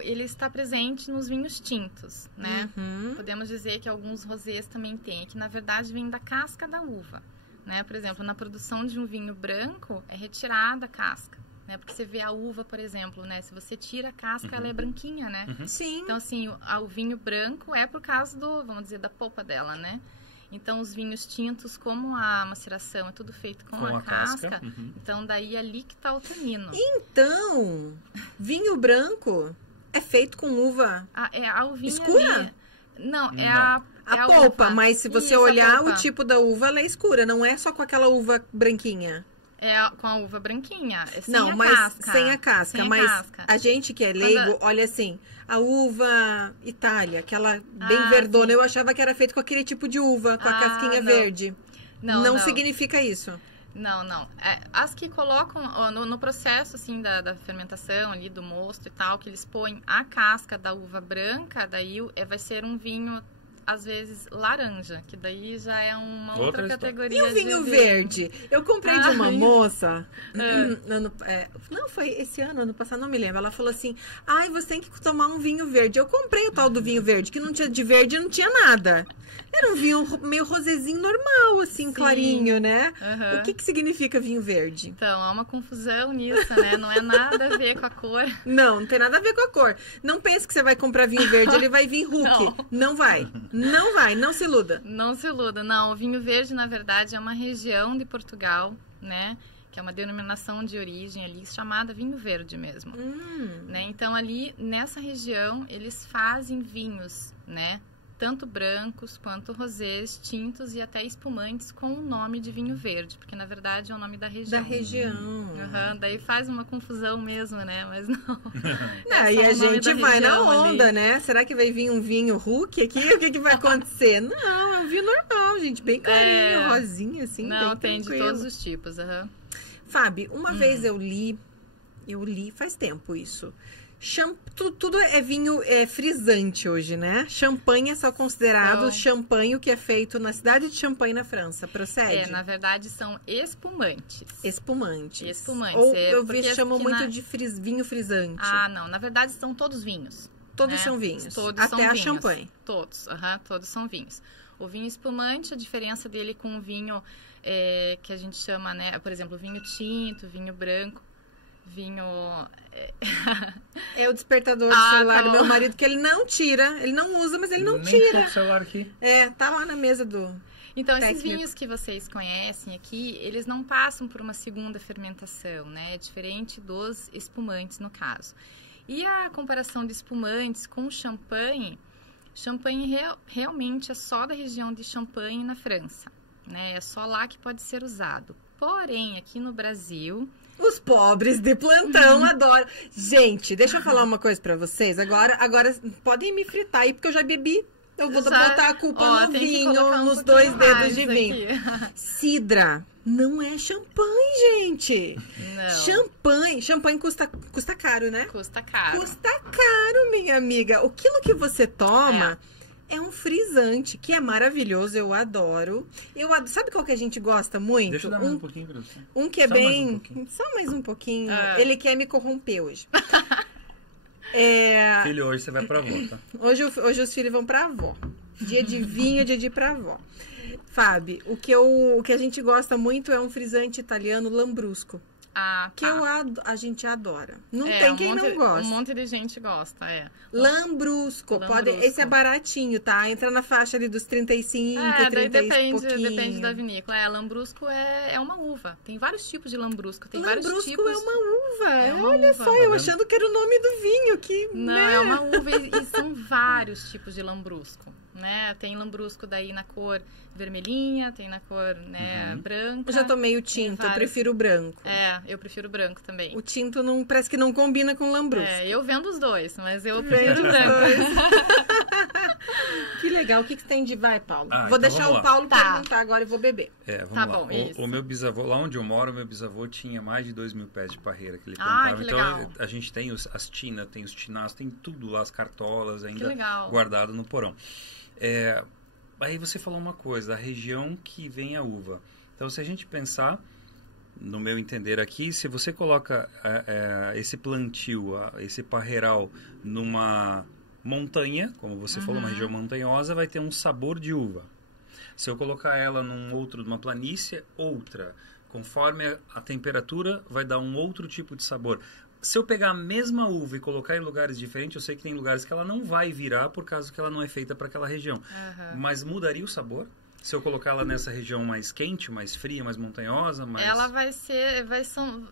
Ele está presente nos vinhos tintos, né? Podemos dizer que alguns rosés também tem, que na verdade vem da casca da uva. Né? Por exemplo, na produção de um vinho branco, é retirada a casca, né? Porque você vê a uva, por exemplo, né? Se você tira a casca, ela é branquinha, né? Sim. Então, assim, o vinho branco é por causa vamos dizer, da polpa dela, né? Então, os vinhos tintos, como a maceração é tudo feito com a casca, então daí ali que tá o tanino. Então, vinho branco é feito com uva a uvinha escura? Ali, não, é a polpa, uva. mas se você olhar o tipo da uva, ela é escura, não é só com aquela uva branquinha. Com a uva branquinha, sem não, a mas casca. sem a casca. Sem mas a casca. A gente que é leigo, olha assim, a uva Itália, aquela bem verdona, eu achava que era feito com aquele tipo de uva, com a casquinha verde. Não significa isso. Não. As que colocam no processo, assim, da fermentação ali, do mosto e tal, que eles põem a casca da uva branca, daí vai ser um vinho, às vezes, laranja, que daí já é uma outra categoria. E o vinho verde? Eu comprei de uma moça, não, foi esse ano passado, não me lembro. Ela falou assim, você tem que tomar um vinho verde. Eu comprei o tal do vinho verde, que não tinha de verde, não tinha nada. Era um vinho meio rosézinho normal, assim, clarinho, né? O que significa vinho verde? Então, há uma confusão nisso, né? Não é nada a ver com a cor. Não tem nada a ver com a cor. Não pense que você vai comprar vinho verde, ele vai vir Hulk. Não vai, não se iluda. Não se iluda, não. O vinho verde, na verdade, é uma região de Portugal, né? Que é uma denominação de origem ali, chamada vinho verde mesmo. Né? Então, ali, nessa região, eles fazem vinhos, né? tanto brancos quanto rosés, tintos e até espumantes com o nome de vinho verde, porque na verdade é o nome da região. Da região. Daí faz uma confusão mesmo, né? Mas não. Não, e a gente vai na onda, né? Será que vai vir um vinho Hulk aqui? O que vai acontecer? Não, é um vinho normal, gente, bem clarinho, rosinha, assim, não, bem tem tranquilo. de todos os tipos. Fábio, uma vez eu li faz tempo isso. Tudo é vinho frisante hoje, né? Champanhe é só considerado champanhe, o que é feito na cidade de Champagne, na França. Procede? Na verdade, são espumantes. Espumantes. Ou eu chamam muito de vinho frisante. Ah, não. Na verdade, são todos vinhos. Todos são vinhos. Todos até são a vinhos. champanhe. Todos são vinhos. O vinho espumante, a diferença dele com o vinho que a gente chama, né? Por exemplo, vinho tinto, vinho branco. Vinho... É o despertador do celular do meu marido, que ele não tira, ele não usa, mas ele não tira. Nem o celular aqui. Tá lá na mesa do Então, técnico. Esses vinhos que vocês conhecem aqui, eles não passam por uma segunda fermentação, né? É diferente dos espumantes, no caso. E a comparação de espumantes com champanhe realmente é só da região de Champagne, na França, né? É só lá que pode ser usado. Porém, aqui no Brasil... Os pobres de plantão adoram. Gente, deixa eu falar uma coisa pra vocês. Agora podem me fritar aí, porque eu já bebi. Eu vou botar a culpa no vinho, nos 2 dedos de vinho. Cidra não é champanhe, gente. Não. Champanhe custa caro, né? Custa caro. Custa caro, minha amiga. O quilo que você toma... É um frisante, que é maravilhoso, eu adoro. Sabe qual que a gente gosta muito? Deixa eu dar mais um pouquinho pra você. Um que é bem... Só mais um pouquinho. Ele quer me corromper hoje. Filho, hoje você vai pra avó, tá? Hoje os filhos vão pra avó. Dia de vinho, dia de ir pra avó. Fábio, o que a gente gosta muito é um frisante italiano lambrusco. Que a gente adora. Não tem quem não gosta. Um monte de gente gosta, Lambrusco. Esse é baratinho, tá? Entra na faixa ali dos 35, 30 e pouquinho. Depende da vinícola. Lambrusco é uma uva. Tem vários tipos de lambrusco. Lambrusco é uma uva. Olha só, eu achando que era o nome do vinho. Não, é uma uva e são vários tipos de lambrusco. Né? Tem lambrusco daí na cor vermelhinha, tem na cor branca. Eu já tomei o tinto, eu prefiro o branco. Eu prefiro o branco também. O tinto parece que não combina com o lambrusco. Eu vendo os dois, mas eu prefiro o branco. Que legal. O que tem de... Vai, Paulo. Vou então deixar o Paulo perguntar agora e vou beber. Vamos lá. Bom, o meu bisavô, lá onde eu moro, meu bisavô tinha mais de 2.000 pés de parreira que ele plantava. Que então legal. A gente tem as tinas, tem os tinaços, tem tudo lá, as cartolas ainda guardado no porão. Aí você falou uma coisa, da região que vem a uva. Então, se a gente pensar, no meu entender aqui, se você coloca esse plantio, esse parreiral numa montanha, como você falou, uma região montanhosa, vai ter um sabor de uva. Se eu colocar ela numa planície, outra. Conforme a temperatura, vai dar um outro tipo de sabor. Se eu pegar a mesma uva e colocar em lugares diferentes, eu sei que tem lugares que ela não vai virar por causa que ela não é feita para aquela região. Mas mudaria o sabor? Se eu colocar ela nessa região mais quente, mais fria, mais montanhosa, mais... Ela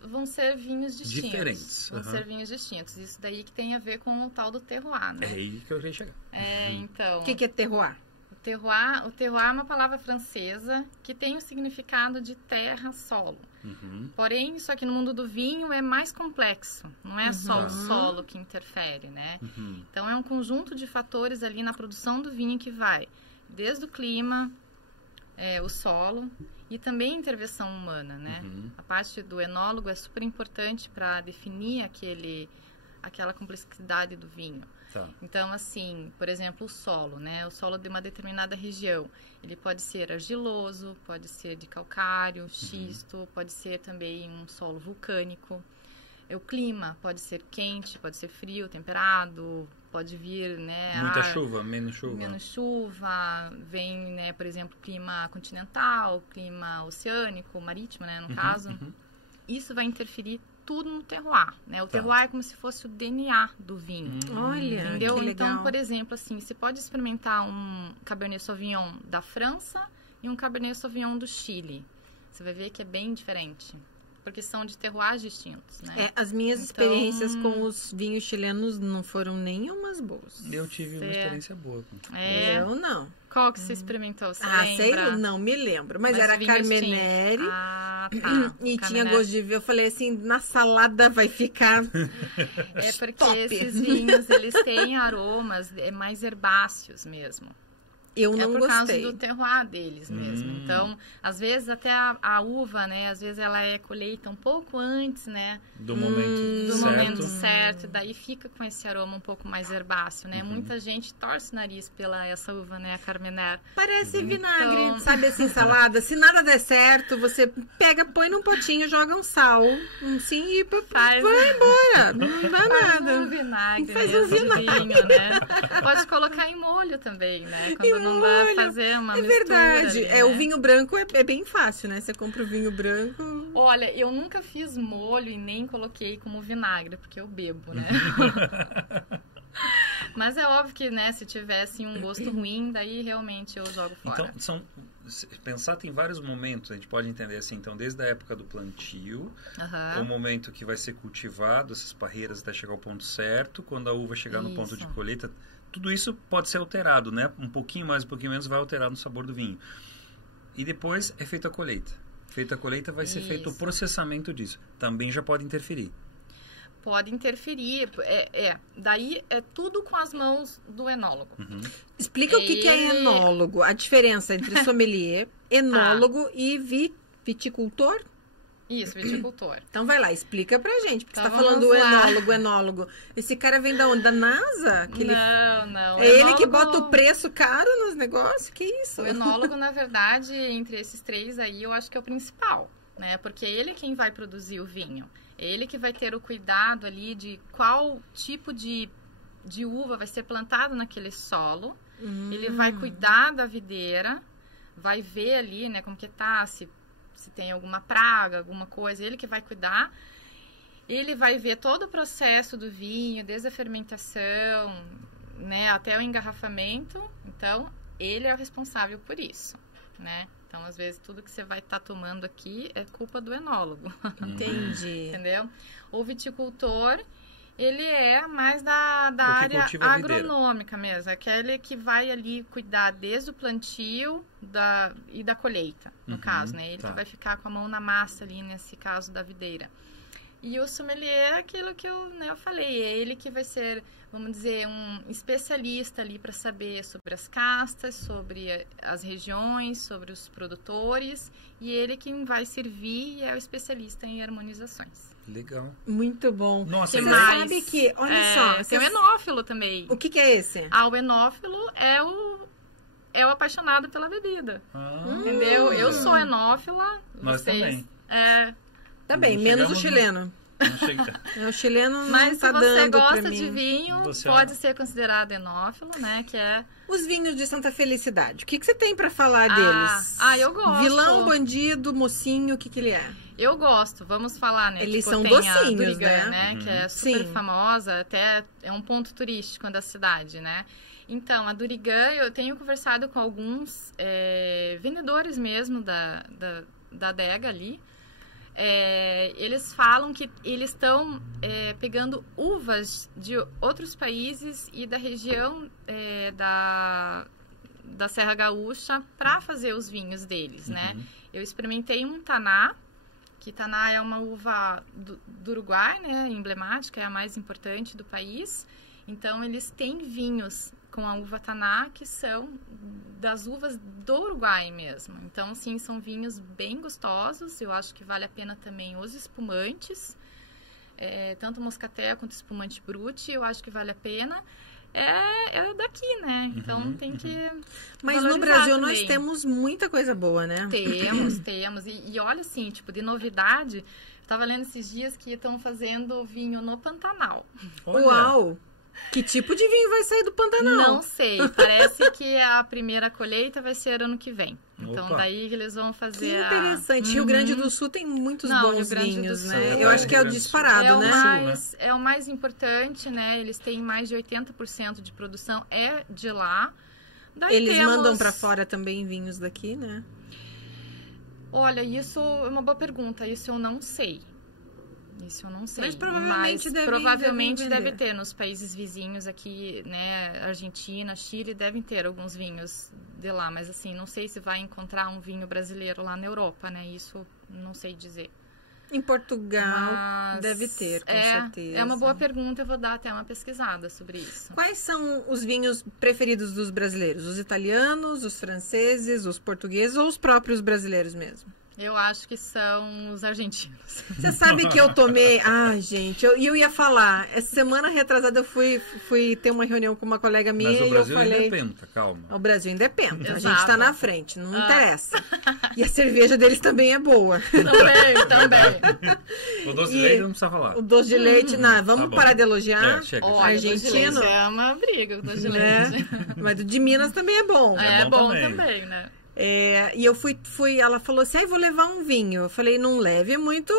vão ser vinhos distintos. Diferentes. Vão ser vinhos distintos. Isso daí que tem a ver com o tal do terroir, né? É aí que eu queria chegar. Então... O que é terroir? O terroir é uma palavra francesa que tem o significado de terra, solo. Porém, isso aqui no mundo do vinho é mais complexo. Não é só o solo que interfere, né? Então, é um conjunto de fatores ali na produção do vinho que vai desde o clima, o solo e também a intervenção humana, né? A parte do enólogo é super importante para definir aquela complexidade do vinho. Então, assim, por exemplo, o solo, né? O solo de uma determinada região, ele pode ser argiloso, pode ser de calcário, xisto, pode ser também um solo vulcânico. O clima pode ser quente, pode ser frio, temperado, pode vir, né? Muita chuva, menos chuva. Menos chuva, vem, né, por exemplo, clima continental, clima oceânico, marítimo, né, no caso. Isso vai interferir tudo no terroir, né? O terroir é como se fosse o DNA do vinho. Olha, entendeu? que legal. Então, por exemplo, assim, você pode experimentar um Cabernet Sauvignon da França e um Cabernet Sauvignon do Chile. Você vai ver que é bem diferente. porque são de terroirs distintos, né? As minhas experiências com os vinhos chilenos não foram nenhumas boas. Eu tive uma experiência boa. Eu não. Qual que você experimentou? Você sei, lembra? não me lembro. Mas era Carmenere. Tá. E tinha gosto de vinho. Eu falei assim, na salada vai ficar É porque top. esses vinhos, eles têm aromas mais herbáceos mesmo. Eu não por gostei. causa do terroir deles mesmo. Então, às vezes até a uva, né? Às vezes ela é colheita um pouco antes, né? Do momento Do certo. momento certo. Daí fica com esse aroma um pouco mais herbáceo, né? Muita gente torce o nariz pela essa uva, né? A Carmenere. Parece vinagre, Então- sabe assim, salada. Se nada der certo, você pega, põe num potinho, joga um sal, sim, e Faz- vai embora. Não dá Faz nada. um vinagre Faz mesmo, um vinagre. vinho, né? Pode colocar em molho também, né? Quando não dá molho. fazer uma É mistura verdade. ali, O né? vinho branco é bem fácil, né? Você compra o vinho branco. Olha, eu nunca fiz molho e nem coloquei como vinagre, porque eu bebo, né? Mas é óbvio que, né, se tivesse um gosto ruim, daí realmente eu jogo fora. Então, pensar tem vários momentos, a gente pode entender assim, então, desde a época do plantio, Aham. o momento que vai ser cultivado, essas parreiras até chegar ao ponto certo, quando a uva chegar no ponto de Isso. colheita, tudo isso pode ser alterado, né? Um pouquinho mais, um pouquinho menos vai alterar no sabor do vinho. E depois é feita a colheita. Feita a colheita vai ser feito o Isso. processamento disso. Também já pode interferir. Pode interferir. Daí é tudo com as mãos do enólogo. Explica o que é Ele- enólogo. A diferença entre sommelier, enólogo e viticultor. Isso, viticultor. Então vai lá, explica pra gente. Porque Então, você tá falando vamos lá. enólogo. Esse cara vem da onde? Da NASA? Que ele... Não. É ele que enólogo- bota o preço caro nos negócios? Que isso? O enólogo, na verdade, entre esses três aí, eu acho que é o principal, né? Porque é ele quem vai produzir o vinho. É ele que vai ter o cuidado ali de qual tipo de uva vai ser plantado naquele solo. Ele vai cuidar da videira, vai ver ali, né, como que tá, se tem alguma praga, alguma coisa. Ele que vai cuidar. Ele vai ver todo o processo do vinho, desde a fermentação, né, até o engarrafamento. Então, ele é o responsável por isso, né? Então, às vezes, tudo que você vai estar tomando aqui é culpa do enólogo, Entendi. entendeu? O viticultor, ele é mais da que área cultiva a videira. agronômica mesmo. É aquele que vai ali cuidar desde o plantio e da colheita, no caso, né? Ele tá. que vai ficar com a mão na massa ali, nesse caso da videira. E o sommelier é aquilo que eu falei, é ele que vai ser, vamos dizer, um especialista ali para saber sobre as castas, sobre as regiões, sobre os produtores, e ele quem vai servir e é o especialista em harmonizações. Legal. Muito bom. Nossa, Você Tem legal. mais. sabe que, olha só. Tem o enófilo também. O que é esse? O enófilo é o apaixonado pela bebida, entendeu? Eu sou enófila. Nós vocês, também. Tá bem, Não menos o chegamos chileno. Não chega. O chileno Mas não tá se você dando pra gosta mim. de vinho, Você pode ser considerado enófilo, né? Que é... Os vinhos de Santa Felicidade. O que você tem pra falar deles? Eu gosto. Vilão, bandido, mocinho, o que ele é? Eu gosto, vamos falar, né? Eles são tem docinhos, a Durigan, né? Que é super Sim. famosa, até é um ponto turístico da cidade, né? Então, a Durigan, eu tenho conversado com alguns vendedores mesmo da adega ali. Eles falam que eles estão pegando uvas de outros países e da região da Serra Gaúcha para fazer os vinhos deles, né? Eu experimentei um Taná, que Taná é uma uva do Uruguai, né? Emblemática, é a mais importante do país. Então, eles têm vinhos com a uva Taná, que são das uvas do Uruguai mesmo. Então, assim, são vinhos bem gostosos. Eu acho que vale a pena também os espumantes. Tanto moscatel quanto espumante brut, eu acho que vale a pena. É daqui, né? Então, tem que Mas no valorizar Brasil nós também. temos muita coisa boa, né? Temos. E olha assim, tipo, de novidade, eu tava lendo esses dias que estão fazendo vinho no Pantanal. Olha, Uau! Que tipo de vinho vai sair do Pantanal? Não sei, parece que a primeira colheita vai ser ano que vem. Então, Opa. daí eles vão Que fazer interessante. Rio Grande do Sul tem muitos Não, bons Rio Grande do vinhos, Sul né? é Eu acho que é o Rio Grande do Sul. disparado, né? é o mais importante, né? Eles têm mais de 80% de produção de lá. Daí Eles temos- mandam pra fora também vinhos daqui, né? Olha, isso é uma boa pergunta. Isso eu não sei. Mas provavelmente deve ter nos países vizinhos aqui, né, Argentina, Chile, devem ter alguns vinhos de lá, mas assim, não sei se vai encontrar um vinho brasileiro lá na Europa, né? Isso não sei dizer. Em Portugal deve ter, com certeza. É uma boa pergunta, eu vou dar até uma pesquisada sobre isso. Quais são os vinhos preferidos dos brasileiros? Os italianos, os franceses, os portugueses ou os próprios brasileiros mesmo? Eu acho que são os argentinos. Você sabe que eu tomei... Ai, gente, eu ia falar. Essa semana retrasada eu fui ter uma reunião com uma colega minha e eu falei... Mas o Brasil ainda é penta, calma. O Brasil ainda é penta. Exato. A gente tá na frente, não interessa. E a cerveja deles também é boa. Também. O doce de leite não precisa falar. O doce de leite, vamos parar de elogiar. Chega. O argentino. É uma briga, o doce de leite. Mas o de Minas também é bom. É bom também, né? E eu fui, ela falou assim, vou levar um vinho. Eu falei, não leve muito,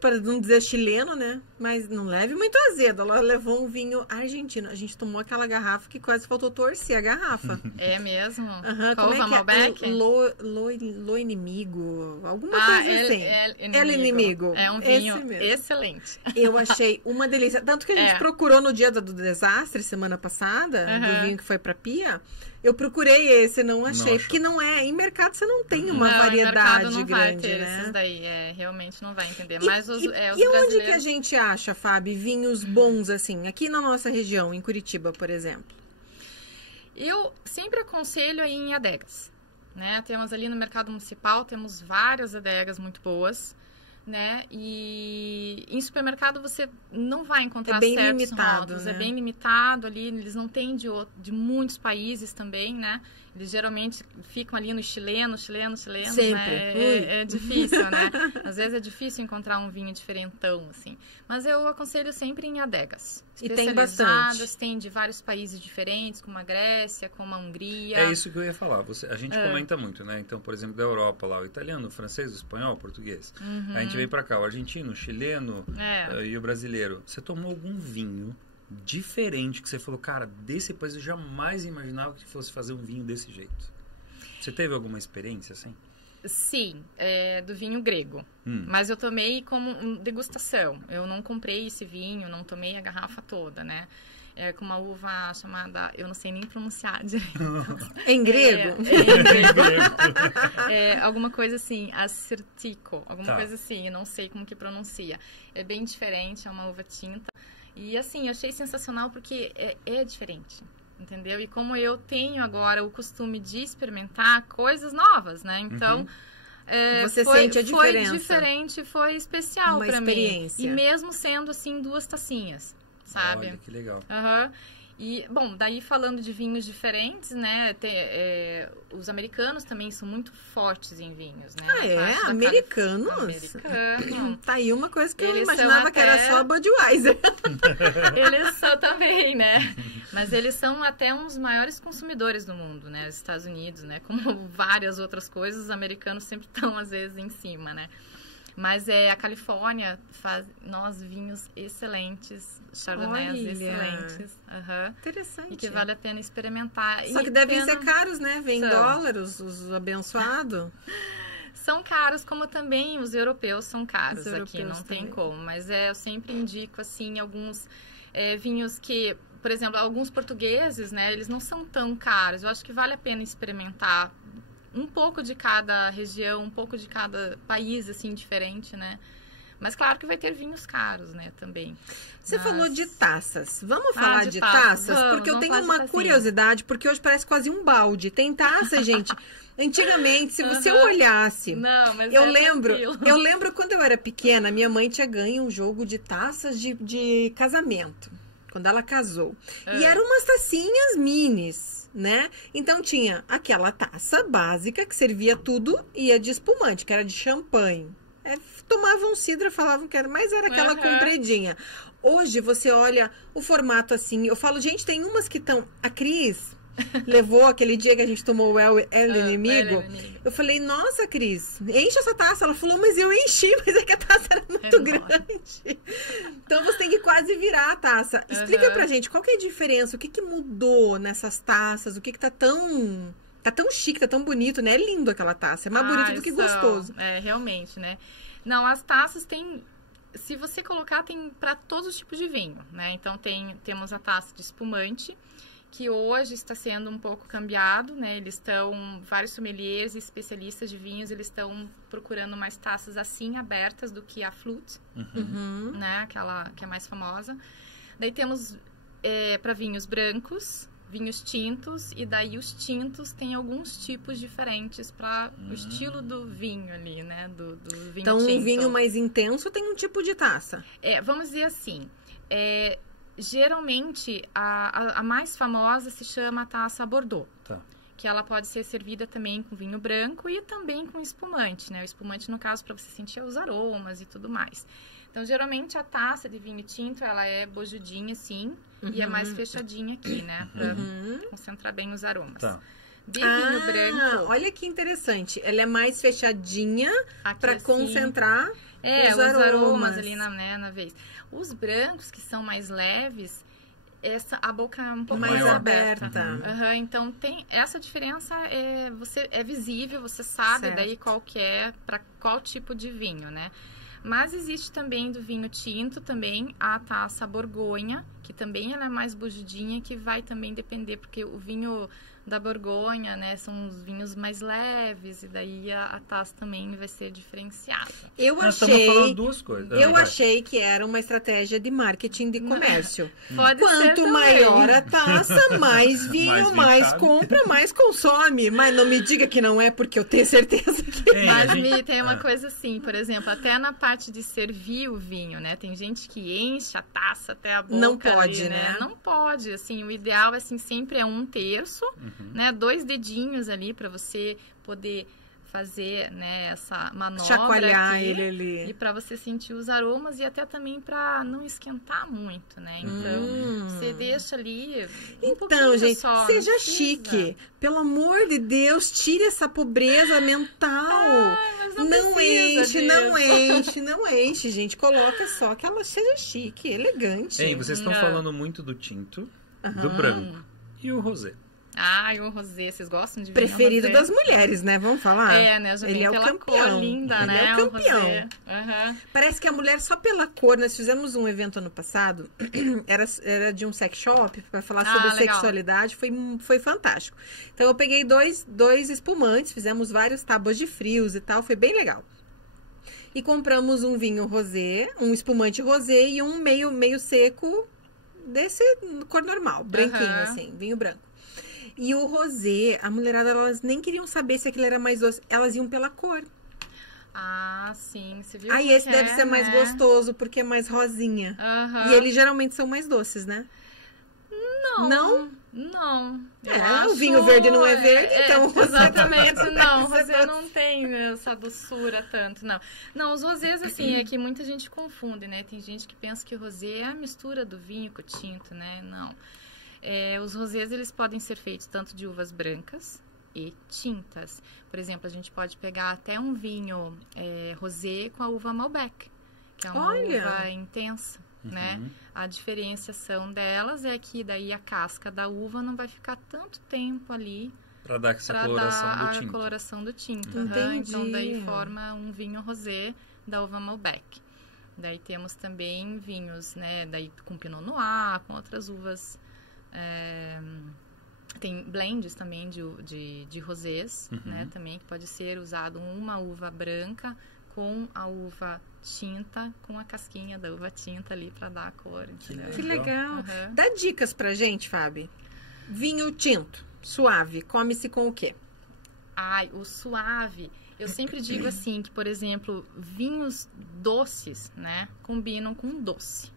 para não dizer chileno, né? Mas não leve muito azedo. Ela levou um vinho argentino. A gente tomou aquela garrafa que quase faltou torcer a garrafa. É mesmo? Qual uva Malbec? Lo Inimigo, alguma coisa assim. El Inimigo. É um vinho excelente. Eu achei uma delícia. Tanto que a gente procurou no dia do desastre, semana passada, do vinho que foi pra Pia. Eu procurei esse, não achei. Porque não é. Em mercado você não tem uma variedade não grande, vai ter né? Esses daí, realmente não vai entender. Mas os brasileiros... onde que a gente acha, Fábio, vinhos bons assim? Aqui na nossa região, em Curitiba, por exemplo. Eu sempre aconselho aí em adegas, né? Temos ali no mercado municipal, temos várias adegas muito boas, né? E em supermercado você não vai encontrar certos limitado, rótulos, né? É bem limitado ali, eles não têm de muitos países também, né? Eles geralmente ficam ali no chileno, Sempre. Né? É difícil, né? Às vezes é difícil encontrar um vinho diferentão, assim. Mas eu aconselho sempre em adegas. E tem bastante. Tem de vários países diferentes, como a Grécia, como a Hungria. É isso que eu ia falar. A gente comenta muito, né? Então, por exemplo, da Europa lá, o italiano, o francês, o espanhol, o português. A gente vem pra cá, o argentino, o chileno e o brasileiro. Você tomou algum vinho diferente que você falou, cara, desse país eu jamais imaginava que fosse fazer um vinho desse jeito? Você teve alguma experiência assim? Sim, do vinho grego. Mas eu tomei como degustação. Eu não comprei esse vinho, não tomei a garrafa toda, né? Com uma uva chamada, eu não sei nem pronunciar direito. Em grego? Em grego. Alguma coisa assim, Assyrtiko, alguma coisa assim, eu não sei como que pronuncia. É bem diferente, é uma uva tinta. E assim, eu achei sensacional porque é diferente, entendeu? E como eu tenho agora o costume de experimentar coisas novas, né? Então, você sente a diferença. Foi diferente, foi especial para mim. Experiência. E mesmo sendo assim, 2 tacinhas, sabe? Olha, que legal. E, bom, daí falando de vinhos diferentes, né? Os americanos também são muito fortes em vinhos, né? Americanos? Americano. Tá aí uma coisa que eu Eles imaginava que era só Budweiser. Eles são também, né? Mas eles são até uns maiores consumidores do mundo, né? Os Estados Unidos, né? Como várias outras coisas, os americanos sempre estão, às vezes, em cima, né? Mas a Califórnia faz vinhos excelentes, chardonnays excelentes. Interessante. E que vale a pena experimentar. Só que devem ser caros, né? Vem em dólares, os abençoados. São caros, como também os europeus são caros aqui, não tem como. Mas eu sempre indico, assim, alguns vinhos que, por exemplo, alguns portugueses, né? Eles não são tão caros. Eu acho que vale a pena experimentar um pouco de cada região, um pouco de cada país, assim, diferente, né? Mas claro que vai ter vinhos caros, né, também. Você falou de taças. Vamos falar de taças? Porque eu tenho uma curiosidade, porque hoje parece quase um balde. Tem taça, gente. Antigamente, se você olhasse... Não, mas eu lembro quando eu era pequena, minha mãe tinha ganho um jogo de taças de casamento. Quando ela casou. E eram umas tacinhas minis, né? Então tinha aquela taça básica que servia tudo e a de espumante, que era de champanhe. Tomavam cidra, falavam que era, mas era aquela compridinha. Hoje você olha o formato assim, eu falo, gente, tem umas que estão... A Cris levou aquele dia que a gente tomou o El Inimigo. Eu falei, nossa, Cris, enche essa taça. Ela falou, mas eu enchi, mas é que a taça era muito grande. Então você tem que quase virar a taça. Explica pra gente, qual que é a diferença? O que mudou nessas taças? O que tá tão Tá tão chique, tá tão bonito, né? É lindo aquela taça. É mais bonito do que gostoso. É, realmente, né? Não, as taças tem... Se você colocar, tem para todos os tipos de vinho, né? Então, temos a taça de espumante, que hoje está sendo um pouco cambiado, né? Vários sommeliers e especialistas de vinhos, eles estão procurando mais taças assim, abertas, do que a flute, né? Aquela que é mais famosa. Daí temos para vinhos brancos, vinhos tintos, e daí os tintos têm alguns tipos diferentes para o estilo do vinho ali, né? Do vinho então, tinto. Um vinho mais intenso tem um tipo de taça. Vamos dizer assim, geralmente a mais famosa se chama taça Bordeaux. Tá. Que ela pode ser servida também com vinho branco e também com espumante, né? O espumante, no caso, para você sentir os aromas e tudo mais. Então, geralmente, a taça de vinho tinto, ela é bojudinha, assim, e é mais fechadinha aqui, né? Pra concentrar bem os aromas. Tá. De vinho branco... Olha que interessante. Ela é mais fechadinha para assim, concentrar os aromas ali na vez. Os brancos, que são mais leves, a boca é um pouco mais aberta. Então, tem essa diferença, é visível, você sabe daí qual que é, para qual tipo de vinho, né? Mas existe também do vinho tinto, também a taça Borgonha, que também ela é mais bujudinha, que vai também depender, porque o vinho da Borgonha, né, são os vinhos mais leves, e daí a taça também vai ser diferenciada. Nós estamos falando duas coisas. Eu achei que era uma estratégia de marketing de comércio. Pode ser Quanto também. maior a taça, mais vinho, mais compra, mais consome. Mas não me diga que não é, porque eu tenho certeza que... Mas tem uma coisa assim, por exemplo, até na parte de servir o vinho, né? Tem gente que enche a taça até a boca. Não pode, ali, né? Não pode, assim, o ideal, assim, sempre é 1/3, né? 2 dedinhos ali para você poder fazer, né, essa manobra, chacoalhar aqui, ele ali. E para você sentir os aromas e até também para não esquentar muito, né? Então, você deixa ali Então, gente, só, seja chique. Pelo amor de Deus, tire essa pobreza mental. Mas não enche, gente. Coloca só que ela seja chique, elegante. Ei, vocês estão falando muito do tinto, do branco e o rosé. E o rosé, vocês gostam de vinho preferido rosé? das mulheres, né? Vamos falar? Né? Ele é o campeão. Linda, ele né? é o campeão. Parece que a mulher, só pela cor, nós fizemos um evento ano passado, era de um sex shop, para falar sobre sexualidade, foi fantástico. Então, eu peguei dois espumantes, fizemos vários tábuas de frios e tal, foi bem legal. E compramos um vinho rosé, um espumante rosé e um meio seco, desse cor normal, branquinho, assim, vinho branco. E o rosé, a mulherada, elas nem queriam saber se aquilo era mais doce. Elas iam pela cor. Sim. Você viu Esse deve ser mais gostoso, porque é mais rosinha. E eles geralmente são mais doces, né? Não. O vinho verde não é verde, então o rosé... Exatamente, não. O rosé não tem essa doçura tanto, não. Não, os rosés, assim, é que muita gente confunde, né? Tem gente que pensa que o rosé é a mistura do vinho com o tinto, né? Não. Os rosés, eles podem ser feitos tanto de uvas brancas e tintas. Por exemplo, a gente pode pegar até um vinho rosé com a uva Malbec, que é uma uva intensa, né? A diferenciação delas é que daí a casca da uva não vai ficar tanto tempo ali para dar essa coloração do tinto. Então, daí forma um vinho rosé da uva Malbec. Daí temos também vinhos, né? Daí com Pinot Noir, com outras uvas... tem blends também de rosés, né, também, que pode ser usado uma uva branca com a uva tinta, com a casquinha da uva tinta ali para dar a cor. Que legal. Dá dicas pra gente, Fábio. Vinho tinto, suave, come-se com o quê? O suave, eu sempre digo assim, que, por exemplo, vinhos doces, né, combinam com doce.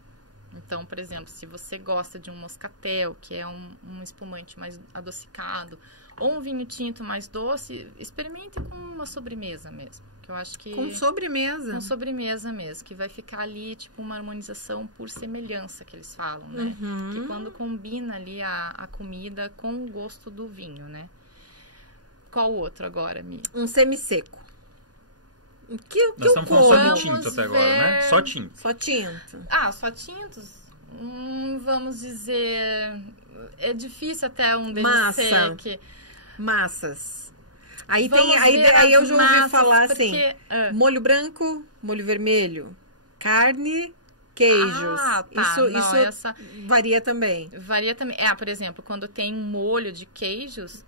Então, por exemplo, se você gosta de um moscatel, que é um espumante mais adocicado, ou um vinho tinto mais doce, experimente com uma sobremesa mesmo. Que eu acho que... Com sobremesa? Com sobremesa mesmo, que vai ficar ali, tipo, uma harmonização por semelhança, que eles falam, né? Que quando combina ali a comida com o gosto do vinho, né? Qual outro agora, Mia? Um semi-seco. Nós estamos falando só de tinto até agora, né? Só tinto. Só tinto. Só tintos? Vamos dizer... É difícil até um deles ser que... Massas. Aí Vamos tem, ver aí as eu já ouvi massas, falar porque- assim, molho branco, molho vermelho, carne, queijos. Ah, tá. Isso, Não, isso essa- varia também. Varia também. Por exemplo, quando tem um molho de queijos,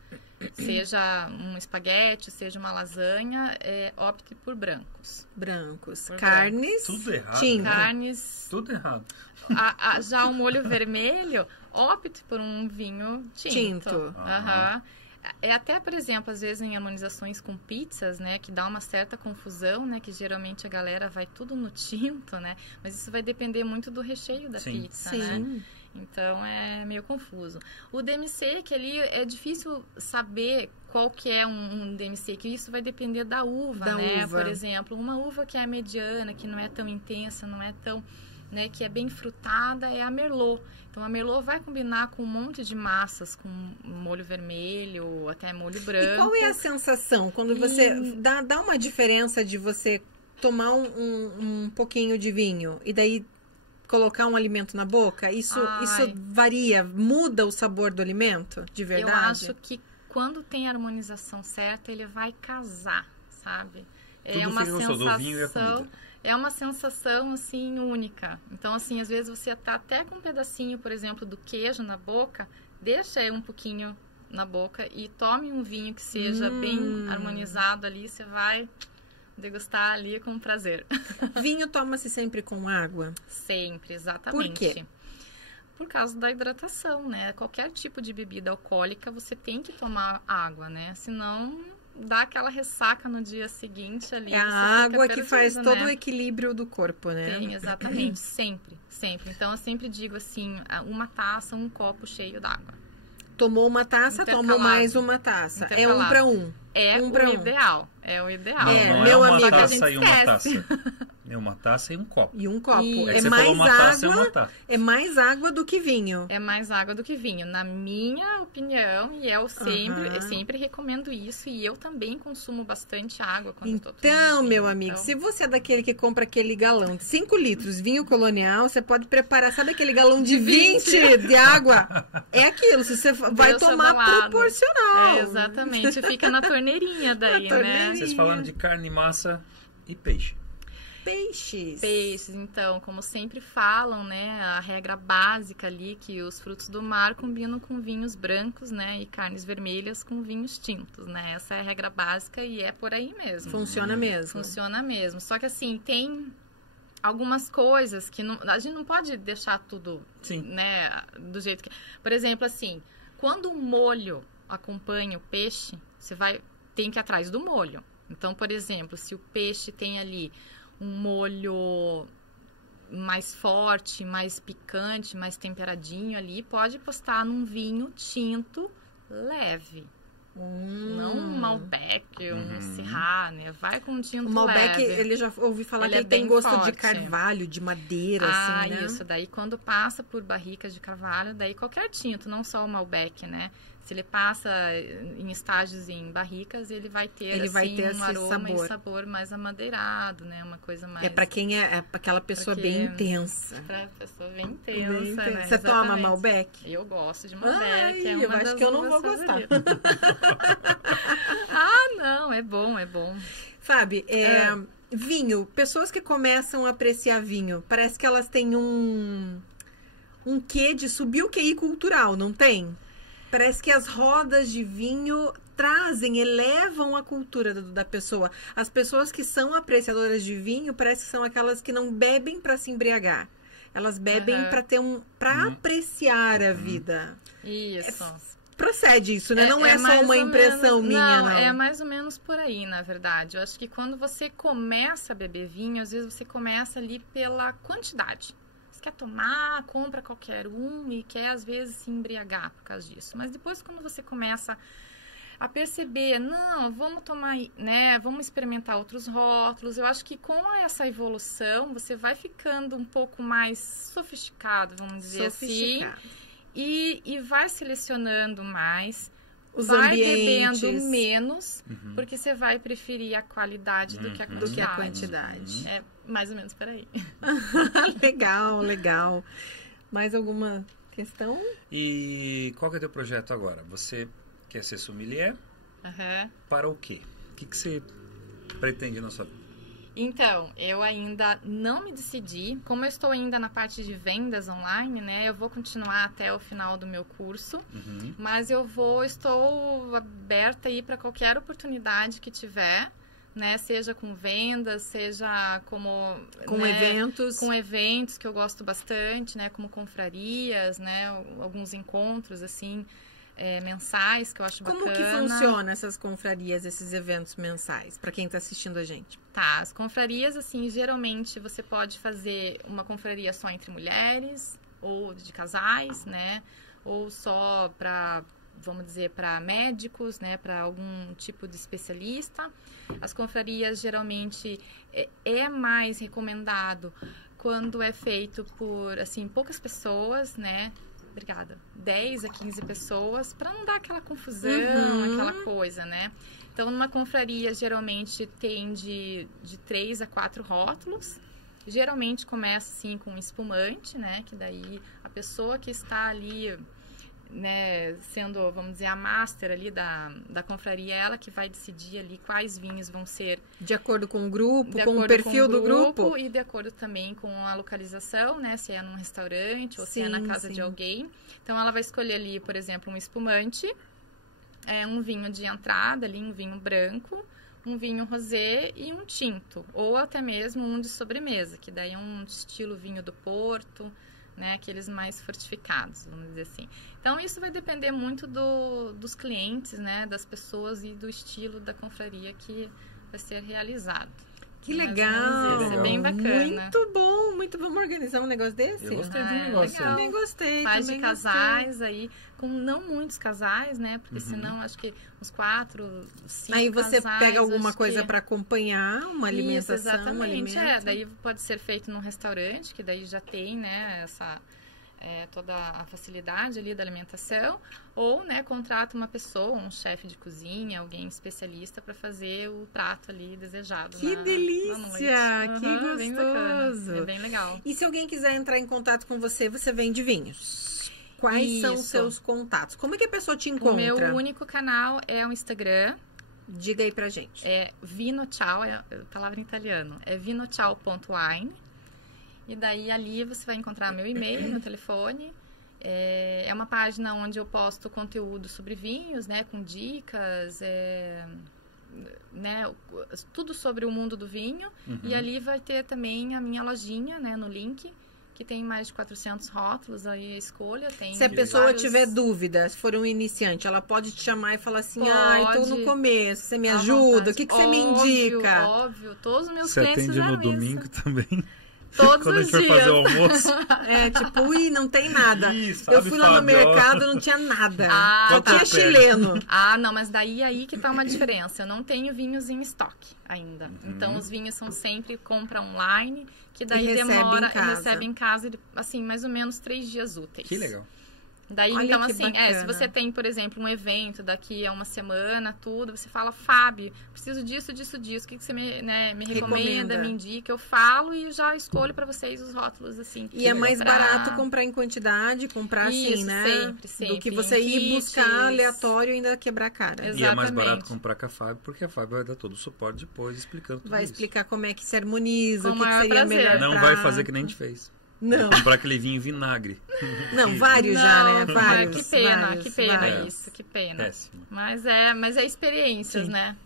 seja um espaguete, seja uma lasanha, opte por brancos. Brancos. Por Carnes, Tudo errado, tinta. né? Carnes. Tudo errado. Já o molho vermelho, opte por um vinho tinto. Tinto. Aham. Até, por exemplo, às vezes em harmonizações com pizzas, né, que dá uma certa confusão, né, que geralmente a galera vai tudo no tinto, né, mas isso vai depender muito do recheio da Sim. pizza, Sim. né, então é meio confuso. O demi-sec, que ali é difícil saber qual que é um demi-sec, que isso vai depender da uva, Da né, uva. por exemplo, uma uva que é mediana, que não é tão intensa, não é tão, né, que é bem frutada, é a Merlot. Então, a Merlot vai combinar com um monte de massas, com molho vermelho, ou até molho branco. E qual é a sensação quando você... Dá uma diferença de você tomar um pouquinho de vinho e daí colocar um alimento na boca? Isso varia, muda o sabor do alimento, de verdade? Eu acho que quando tem a harmonização certa, ele vai casar, sabe? Tudo fica gostoso, o vinho e a comida. É uma sensação, assim, única. Então, assim, às vezes você tá até com um pedacinho, por exemplo, do queijo na boca, deixa um pouquinho na boca e tome um vinho que seja bem harmonizado ali, você vai degustar ali com prazer. Vinho toma-se sempre com água? Sempre, exatamente. Por quê? Por causa da hidratação, né? Qualquer tipo de bebida alcoólica, você tem que tomar água, né? Senão dá aquela ressaca no dia seguinte ali. É a água que faz todo o equilíbrio do corpo, né? Tem, exatamente. Sempre, sempre. Então, eu sempre digo assim, uma taça, um copo cheio d'água. Tomou uma taça, toma mais uma taça. É 1 para 1. É um para o ideal. É o ideal. Não, meu é uma amigo, taça e uma taça. É uma taça e um copo. E um copo. E- É que É você mais falou uma taça e água. uma taça. É mais água do que vinho. É mais água do que vinho, na minha opinião, e eu sempre recomendo isso, e eu também consumo bastante água quando eu tô tomando Então, vinho. meu amigo, Então, se você é daquele que compra aquele galão de 5 litros, vinho colonial, você pode preparar, sabe aquele galão de 20 de água? É aquilo, se você vai Deus tomar abalado. proporcional. Exatamente, fica na torneirinha daí, torneirinha. né? Vocês falando de carne, massa e peixe. Peixes. Peixes, então, como sempre falam, né, a regra básica ali que os frutos do mar combinam com vinhos brancos, né, e carnes vermelhas com vinhos tintos, né? Essa é a regra básica e é por aí mesmo. Funciona mesmo. Funciona mesmo. Só que assim, tem algumas coisas que a gente não pode deixar tudo, Sim. né, do jeito que... Por exemplo, assim, quando o molho acompanha o peixe, você tem que ir atrás do molho. Então, por exemplo, se o peixe tem ali um molho mais forte, mais picante, mais temperadinho ali, pode postar num vinho tinto leve. Não um Malbec, um Syrah, né? Vai com um tinto O Malbec, leve. ele já ouvi falar Ele que é ele tem bem gosto de forte. carvalho, de madeira, assim, né? Isso. Daí, quando passa por barricas de carvalho, daí qualquer tinto, não só o Malbec, né? Se ele passa em estágios em barricas, ele vai ter, Ele vai ter um esse aroma sabor. e sabor mais amadeirado, né? Uma coisa mais... É pra quem é aquela pessoa Porque- bem intensa. Pra pessoa bem Bem intensa, intensa. né? Você toma Exatamente. Malbec? Eu gosto de Malbec. Ai, é uma eu acho das que eu não uvas vou gostar. favoritas. Não, é bom, é bom. Fábio, vinho, pessoas que começam a apreciar vinho, parece que elas têm um quê de subir o QI cultural, não tem? Parece que as rodas de vinho elevam a cultura da pessoa. As pessoas que são apreciadoras de vinho, parece que são aquelas que não bebem para se embriagar. Elas bebem para apreciar a vida. Isso. Procede isso, né? Não é só mais uma ou impressão menos, minha, não. É mais ou menos por aí, na verdade. Eu acho que quando você começa a beber vinho, às vezes você começa ali pela quantidade. Você quer tomar, compra qualquer um e quer, às vezes, se embriagar por causa disso. Mas depois, quando você começa a perceber, não, vamos tomar, né, vamos experimentar outros rótulos. Eu acho que com essa evolução, você vai ficando um pouco mais sofisticado, vamos dizer assim. E vai selecionando mais, Os vai ambientes. bebendo menos, porque você vai preferir a qualidade do que a quantidade. Do que a quantidade. É mais ou menos por aí. Legal, legal. Mais alguma questão? E qual que é o teu projeto agora? Você quer ser sommelier para o quê? O que você pretende na sua vida? Então, eu ainda não me decidi. Como eu estou ainda na parte de vendas online, né? Eu vou continuar até o final do meu curso. Mas estou aberta aí para qualquer oportunidade que tiver, né? Seja com vendas, seja como... Com eventos. Com eventos que eu gosto bastante, né? Como confrarias, né? Alguns encontros, assim... mensais, que eu acho bacana. Como que funciona essas confrarias, esses eventos mensais, para quem está assistindo a gente? Tá, as confrarias, assim, geralmente você pode fazer uma confraria só entre mulheres, ou de casais, né? Ou só para, vamos dizer, para médicos, né? Para algum tipo de especialista. As confrarias, geralmente, é mais recomendado quando é feito por, assim, poucas pessoas, né? Obrigada. 10 a 15 pessoas, para não dar aquela confusão, aquela coisa, né? Então, numa confraria, geralmente tem de 3 a 4 rótulos. Geralmente começa, assim, com espumante, né? Que daí a pessoa que está ali, né, sendo, vamos dizer, a master ali da confraria, ela que vai decidir ali quais vinhos vão ser... De acordo com o grupo, com o perfil do grupo. E de acordo também com a localização, né? Se é num restaurante ou se é na casa de alguém. Então, ela vai escolher ali, por exemplo, um espumante, um vinho de entrada ali, um vinho branco, um vinho rosé e um tinto. Ou até mesmo um de sobremesa, que daí é um estilo vinho do Porto, né, aqueles mais fortificados, vamos dizer assim. Então, isso vai depender muito dos clientes, né, das pessoas e do estilo da confraria que vai ser realizado. Que legal! Isso é bem bacana. Muito bom, muito bom. Vamos organizar um negócio desse? Eu gostei do negócio. Legal. Também gostei. Faz também de casais aí, com não muitos casais, né? Porque senão, acho que uns 4, 5 aí você casais, pega alguma acho coisa que... para acompanhar, uma alimentação, Isso, exatamente. um alimento. Daí pode ser feito num restaurante, que daí já tem, né, toda a facilidade ali da alimentação, ou, né, contrata uma pessoa, um chefe de cozinha, alguém especialista para fazer o prato ali desejado. Que delícia! Na Que gostoso! Bem bacana, é bem legal. E se alguém quiser entrar em contato com você, você vende vinhos? Quais são os seus contatos? Como é que a pessoa te encontra? O meu único canal é o Instagram. Diga aí pra gente. É vinociao, é a palavra em italiano. É vinociao.wine. E daí ali você vai encontrar meu e-mail, meu telefone. É uma página onde eu posto conteúdo sobre vinhos, né? Com dicas, né? Tudo sobre o mundo do vinho. E ali vai ter também a minha lojinha, né? No link, que tem mais de 400 rótulos aí a escolha. Tem se a pessoa tiver dúvida, se for um iniciante, ela pode te chamar e falar assim, tô no começo, você me ajuda? O que você me indica? Óbvio, todos os meus você clientes atende no isso. domingo também? Todos quando os a gente for fazer o dias. almoço. Não tem nada. Isso, eu fui lá no mercado, não tinha nada. Só tinha chileno. Não, mas daí aí que tá uma diferença. Eu não tenho vinhos em estoque ainda. Então, os vinhos são sempre compra online, que daí demora e recebe em casa, assim, mais ou menos 3 dias úteis. Que legal. Daí, olha, então, assim, se você tem, por exemplo, um evento daqui a uma semana, você fala, Fábio, preciso disso. O que você me recomenda, me indica? Eu falo e já escolho para vocês os rótulos, assim. E é mais barato comprar em quantidade, comprar assim, né? Sempre. Do que você ir buscar aleatório e ainda quebrar a cara. Exatamente. E é mais barato comprar com a Fábio, porque a Fábio vai dar todo o suporte depois, explicando tudo vai isso. explicar como é que se harmoniza, com o que seria prazer. melhor. Não vai fazer que nem a gente fez. Não. Comprar aquele vinho em vinagre. Não, vários já, né? Vários. Que pena isso, que pena. Péssimo. Mas é experiências, né?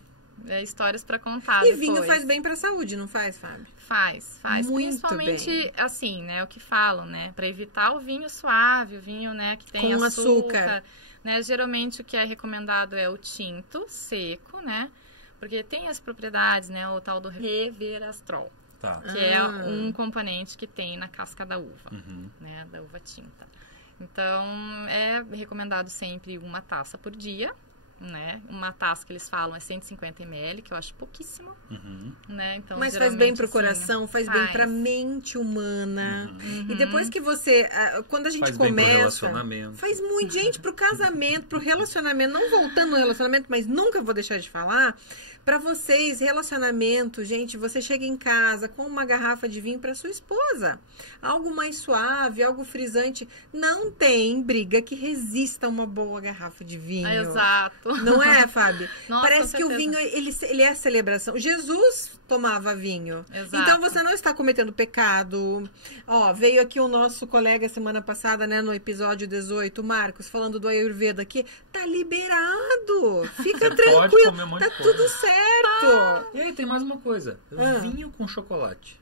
É histórias para contar E depois. vinho faz bem pra saúde, não faz, Fábio? Faz. Muito Principalmente, bem. assim, né? O que falam, né? Para evitar o vinho suave, o vinho, né? Que tem com açúcar. Né? Geralmente, o que é recomendado é o tinto seco, né? Porque tem as propriedades, né? O tal do resveratrol. Tá. Que é um componente que tem na casca da uva, né, da uva tinta. Então, é recomendado sempre uma taça por dia, né? Uma taça que eles falam é 150 ml, que eu acho pouquíssimo, né? Então, mas faz bem pro coração, faz bem pra mente humana. E depois que você... Quando a gente faz começa... Bem pro relacionamento. Faz muito, gente, pro casamento, pro relacionamento. Não voltando no relacionamento, mas nunca vou deixar de falar. Para vocês, relacionamento, gente, você chega em casa com uma garrafa de vinho para sua esposa. Algo mais suave, algo frisante. Não tem briga que resista a uma boa garrafa de vinho. Exato. Não é, Fábio? Nossa, Parece que o vinho, ele é a celebração. Jesus tomava vinho. Exato. Então, você não está cometendo pecado. Ó, veio aqui o nosso colega semana passada, né, no episódio 18, o Marcos, falando do Ayurveda aqui. Tá liberado. Fica Você tranquilo. pode comer um monte Tá de coisa. tudo certo. E aí, tem mais uma coisa. Vinho com chocolate.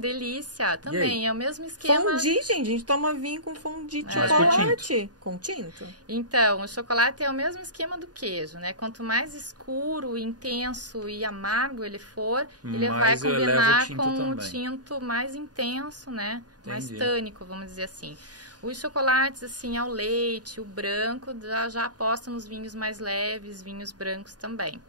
Delícia. Também é o mesmo esquema. Fondue, gente. A gente toma vinho com fondue de Mas chocolate. Com tinto. Então, o chocolate é o mesmo esquema do queijo, né? Quanto mais escuro, intenso e amargo ele for, ele vai Mais eu levo combinar tinto com um também. tinto mais intenso, né? Mais Entendi. tânico, vamos dizer assim. Os chocolates, assim, ao leite, o branco, já aposta nos vinhos mais leves, vinhos brancos também.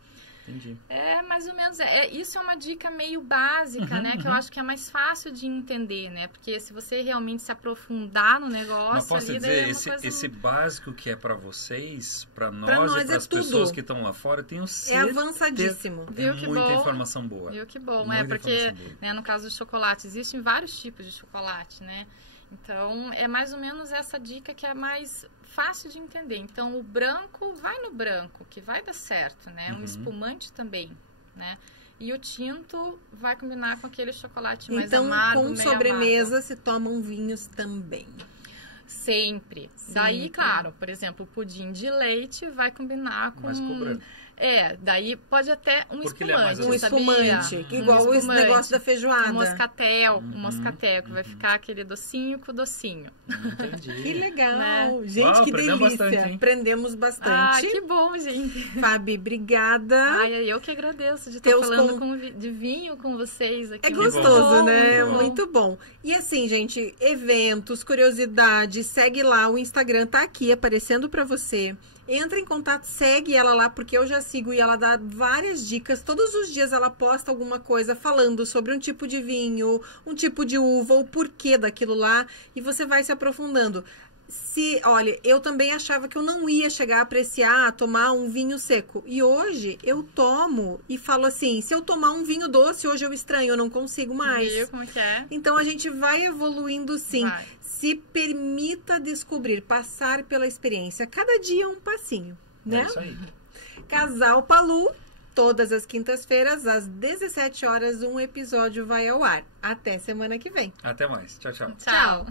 Entendi. É, mais ou menos, isso é uma dica meio básica, né? Que eu acho que é mais fácil de entender, né? Porque se você realmente se aprofundar no negócio... Mas posso ali, dizer, é uma coisa... esse básico que é pra vocês, pra Pra nós nós e para é as tudo. pessoas que estão lá fora, eu tenho É certeza. avançadíssimo. Viu É que muita bom? informação boa. Viu que bom, Muita porque informação boa. né, no caso do chocolate, existem vários tipos de chocolate, né? Então, é mais ou menos essa dica que é mais fácil de entender. Então, o branco, vai no branco, que vai dar certo, né? Um espumante também, né? E o tinto vai combinar com aquele chocolate mais Então, amargo, com meio sobremesa, amargo. se tomam vinhos também. Sempre. Sempre. Daí, claro, por exemplo, o pudim de leite vai combinar com... Mas com branco. Daí pode até um Porque ele é mais espumante, Um sabia? espumante, que igual esse espumante. negócio da feijoada. Um moscatel, que vai ficar aquele docinho com docinho. Entendi. Que legal. Né? Gente, Uau, que aprendemos delícia. bastante, hein? Aprendemos Ah, bastante. que bom, gente. Fabi, obrigada. Ai, eu que agradeço de estar Teus falando de vinho com vocês aqui. É bom. gostoso, né? muito bom. Muito bom. E assim, gente, eventos, curiosidades, segue lá. O Instagram tá aqui aparecendo pra você. Entra em contato, segue ela lá, porque eu já sigo e ela dá várias dicas. Todos os dias ela posta alguma coisa falando sobre um tipo de vinho, um tipo de uva, o porquê daquilo lá. E você vai se aprofundando. Olha, eu também achava que eu não ia chegar a apreciar, a tomar um vinho seco. E hoje eu tomo e falo assim, se eu tomar um vinho doce, hoje eu estranho, eu não consigo mais. Viu como que é? Então a gente vai evoluindo sim. Vai. Se permita descobrir, passar pela experiência. Cada dia um passinho, né? É isso aí. Casal Palu, todas as quintas-feiras, às 17 horas, um episódio vai ao ar. Até semana que vem. Até mais. Tchau, tchau. Tchau.